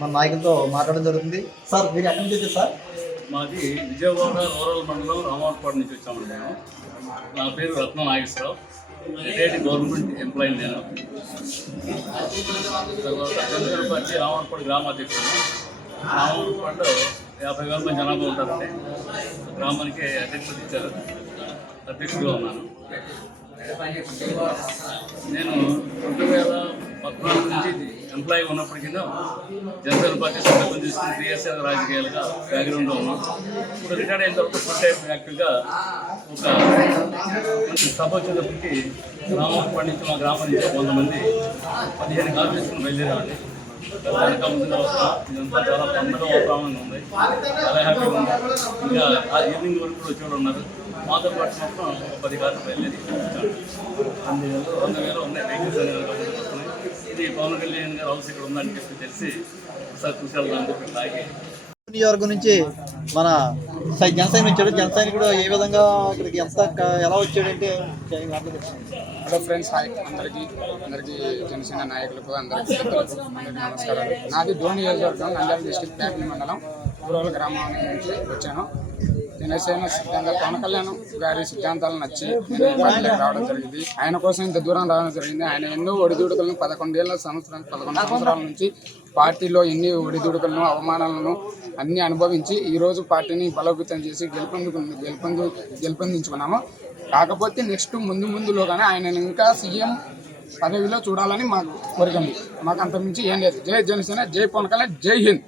మన నాయకులతో మాట్లాడడం జరుగుతుంది. సార్ మీరు ఎక్కడి నుంచి వచ్చారు సార్? మాది విజయవాడ రూరల్ మండలం రామవాడపాడు నుంచి వచ్చామండి. నేను నా పేరు రత్న నాగేశ్వరరావు, రిటైర్డ్ గవర్నమెంట్ ఎంప్లాయీ. నేను జనసేన పార్టీ రామవాడపాడు గ్రామాధ్యక్షుడు. రామవాడపాడులో 50,000 మంది జనాభా ఉంటారండి. గ్రామానికి అధ్యక్షుడు ఇచ్చారు, అధ్యక్షుడుగా ఉన్నాను. నేను 2014 నుంచి ఎంప్లాయీ ఉన్నప్పటికీ జనసేన పార్టీ సభ్యులు తీసుకుని క్రియాశీల రాజకీయాలుగా బ్యాక్గ్రౌండ్లో ఉన్నాం. ఇప్పుడు రిటైర్డ్ అయిన తర్వాత ఫుల్ టైం యాక్టివ్గా ఒక సభ వచ్చేటప్పటికి రామవాడపాడు నుంచి మా గ్రామం నుంచి 100 మంది 15 కార్లు తీసుకుని బయలుదేరామండి. వెనక ముందుగా వస్తాం. ఇదంతా చాలా పండుగ వాతావరణం ఉంది, చాలా హ్యాపీగా ఉంది. ఇంకా ఆ ఈవినింగ్ వరకు కూడా వచ్చేవాళ్ళు ఉన్నారు. మాతో పాటు మొత్తం ఒక 10 కార్లు బయలుదేరి 200,000 ఉన్నాయి వెహికల్స్ అనేవి. ఇది పవన్ కళ్యాణ్ గారు హౌస్ ఇక్కడ ఉందని చెప్పి తెలిసి ఒకసారి చూసేవాళ్ళని చెప్పి లాగి నియోజకవర్గం నుంచి మన జనసైన్ వచ్చాడు. జనసైనికుడు ఏ విధంగా ఇక్కడికి ఎలా వచ్చాడంటే హలో ఫ్రెండ్స్, హాయ్ అందరికీ జనసేన నాయకులకు అందరికీ నమస్కారాలు. నాది డోన్ నియోజకవర్గం, నంద్యాల డిస్ట్రిక్ట్ ప్యాకింగ్ మండలం ఊరవల గ్రామం నుంచి వచ్చాను. జనసేన సిద్ధాంతం పవన్ కళ్యాణ్ గారి సిద్ధాంతాలు నచ్చి నేను పార్టీలోకి రావడం జరిగింది. ఆయన కోసం ఇంత దూరం రావడం జరిగింది. ఆయన ఎన్నో ఒడిదుడుకులను 11 సంవత్సరాల నుంచి పార్టీలో ఎన్ని ఒడిదుడుకులను అవమానాలను అన్ని అనుభవించి ఈరోజు పార్టీని బలోపేతం చేసి గెలుపొందించుకున్నాము. కాకపోతే నెక్స్ట్ ముందులో కానీ ఆయన ఇంకా సీఎం పదవిలో చూడాలని మాకు కోరికండి. మాకు అంతకుమించి ఏం లేదు. జై జనసేన, జై పవన్ కళ్యాణ్, జై హింద్.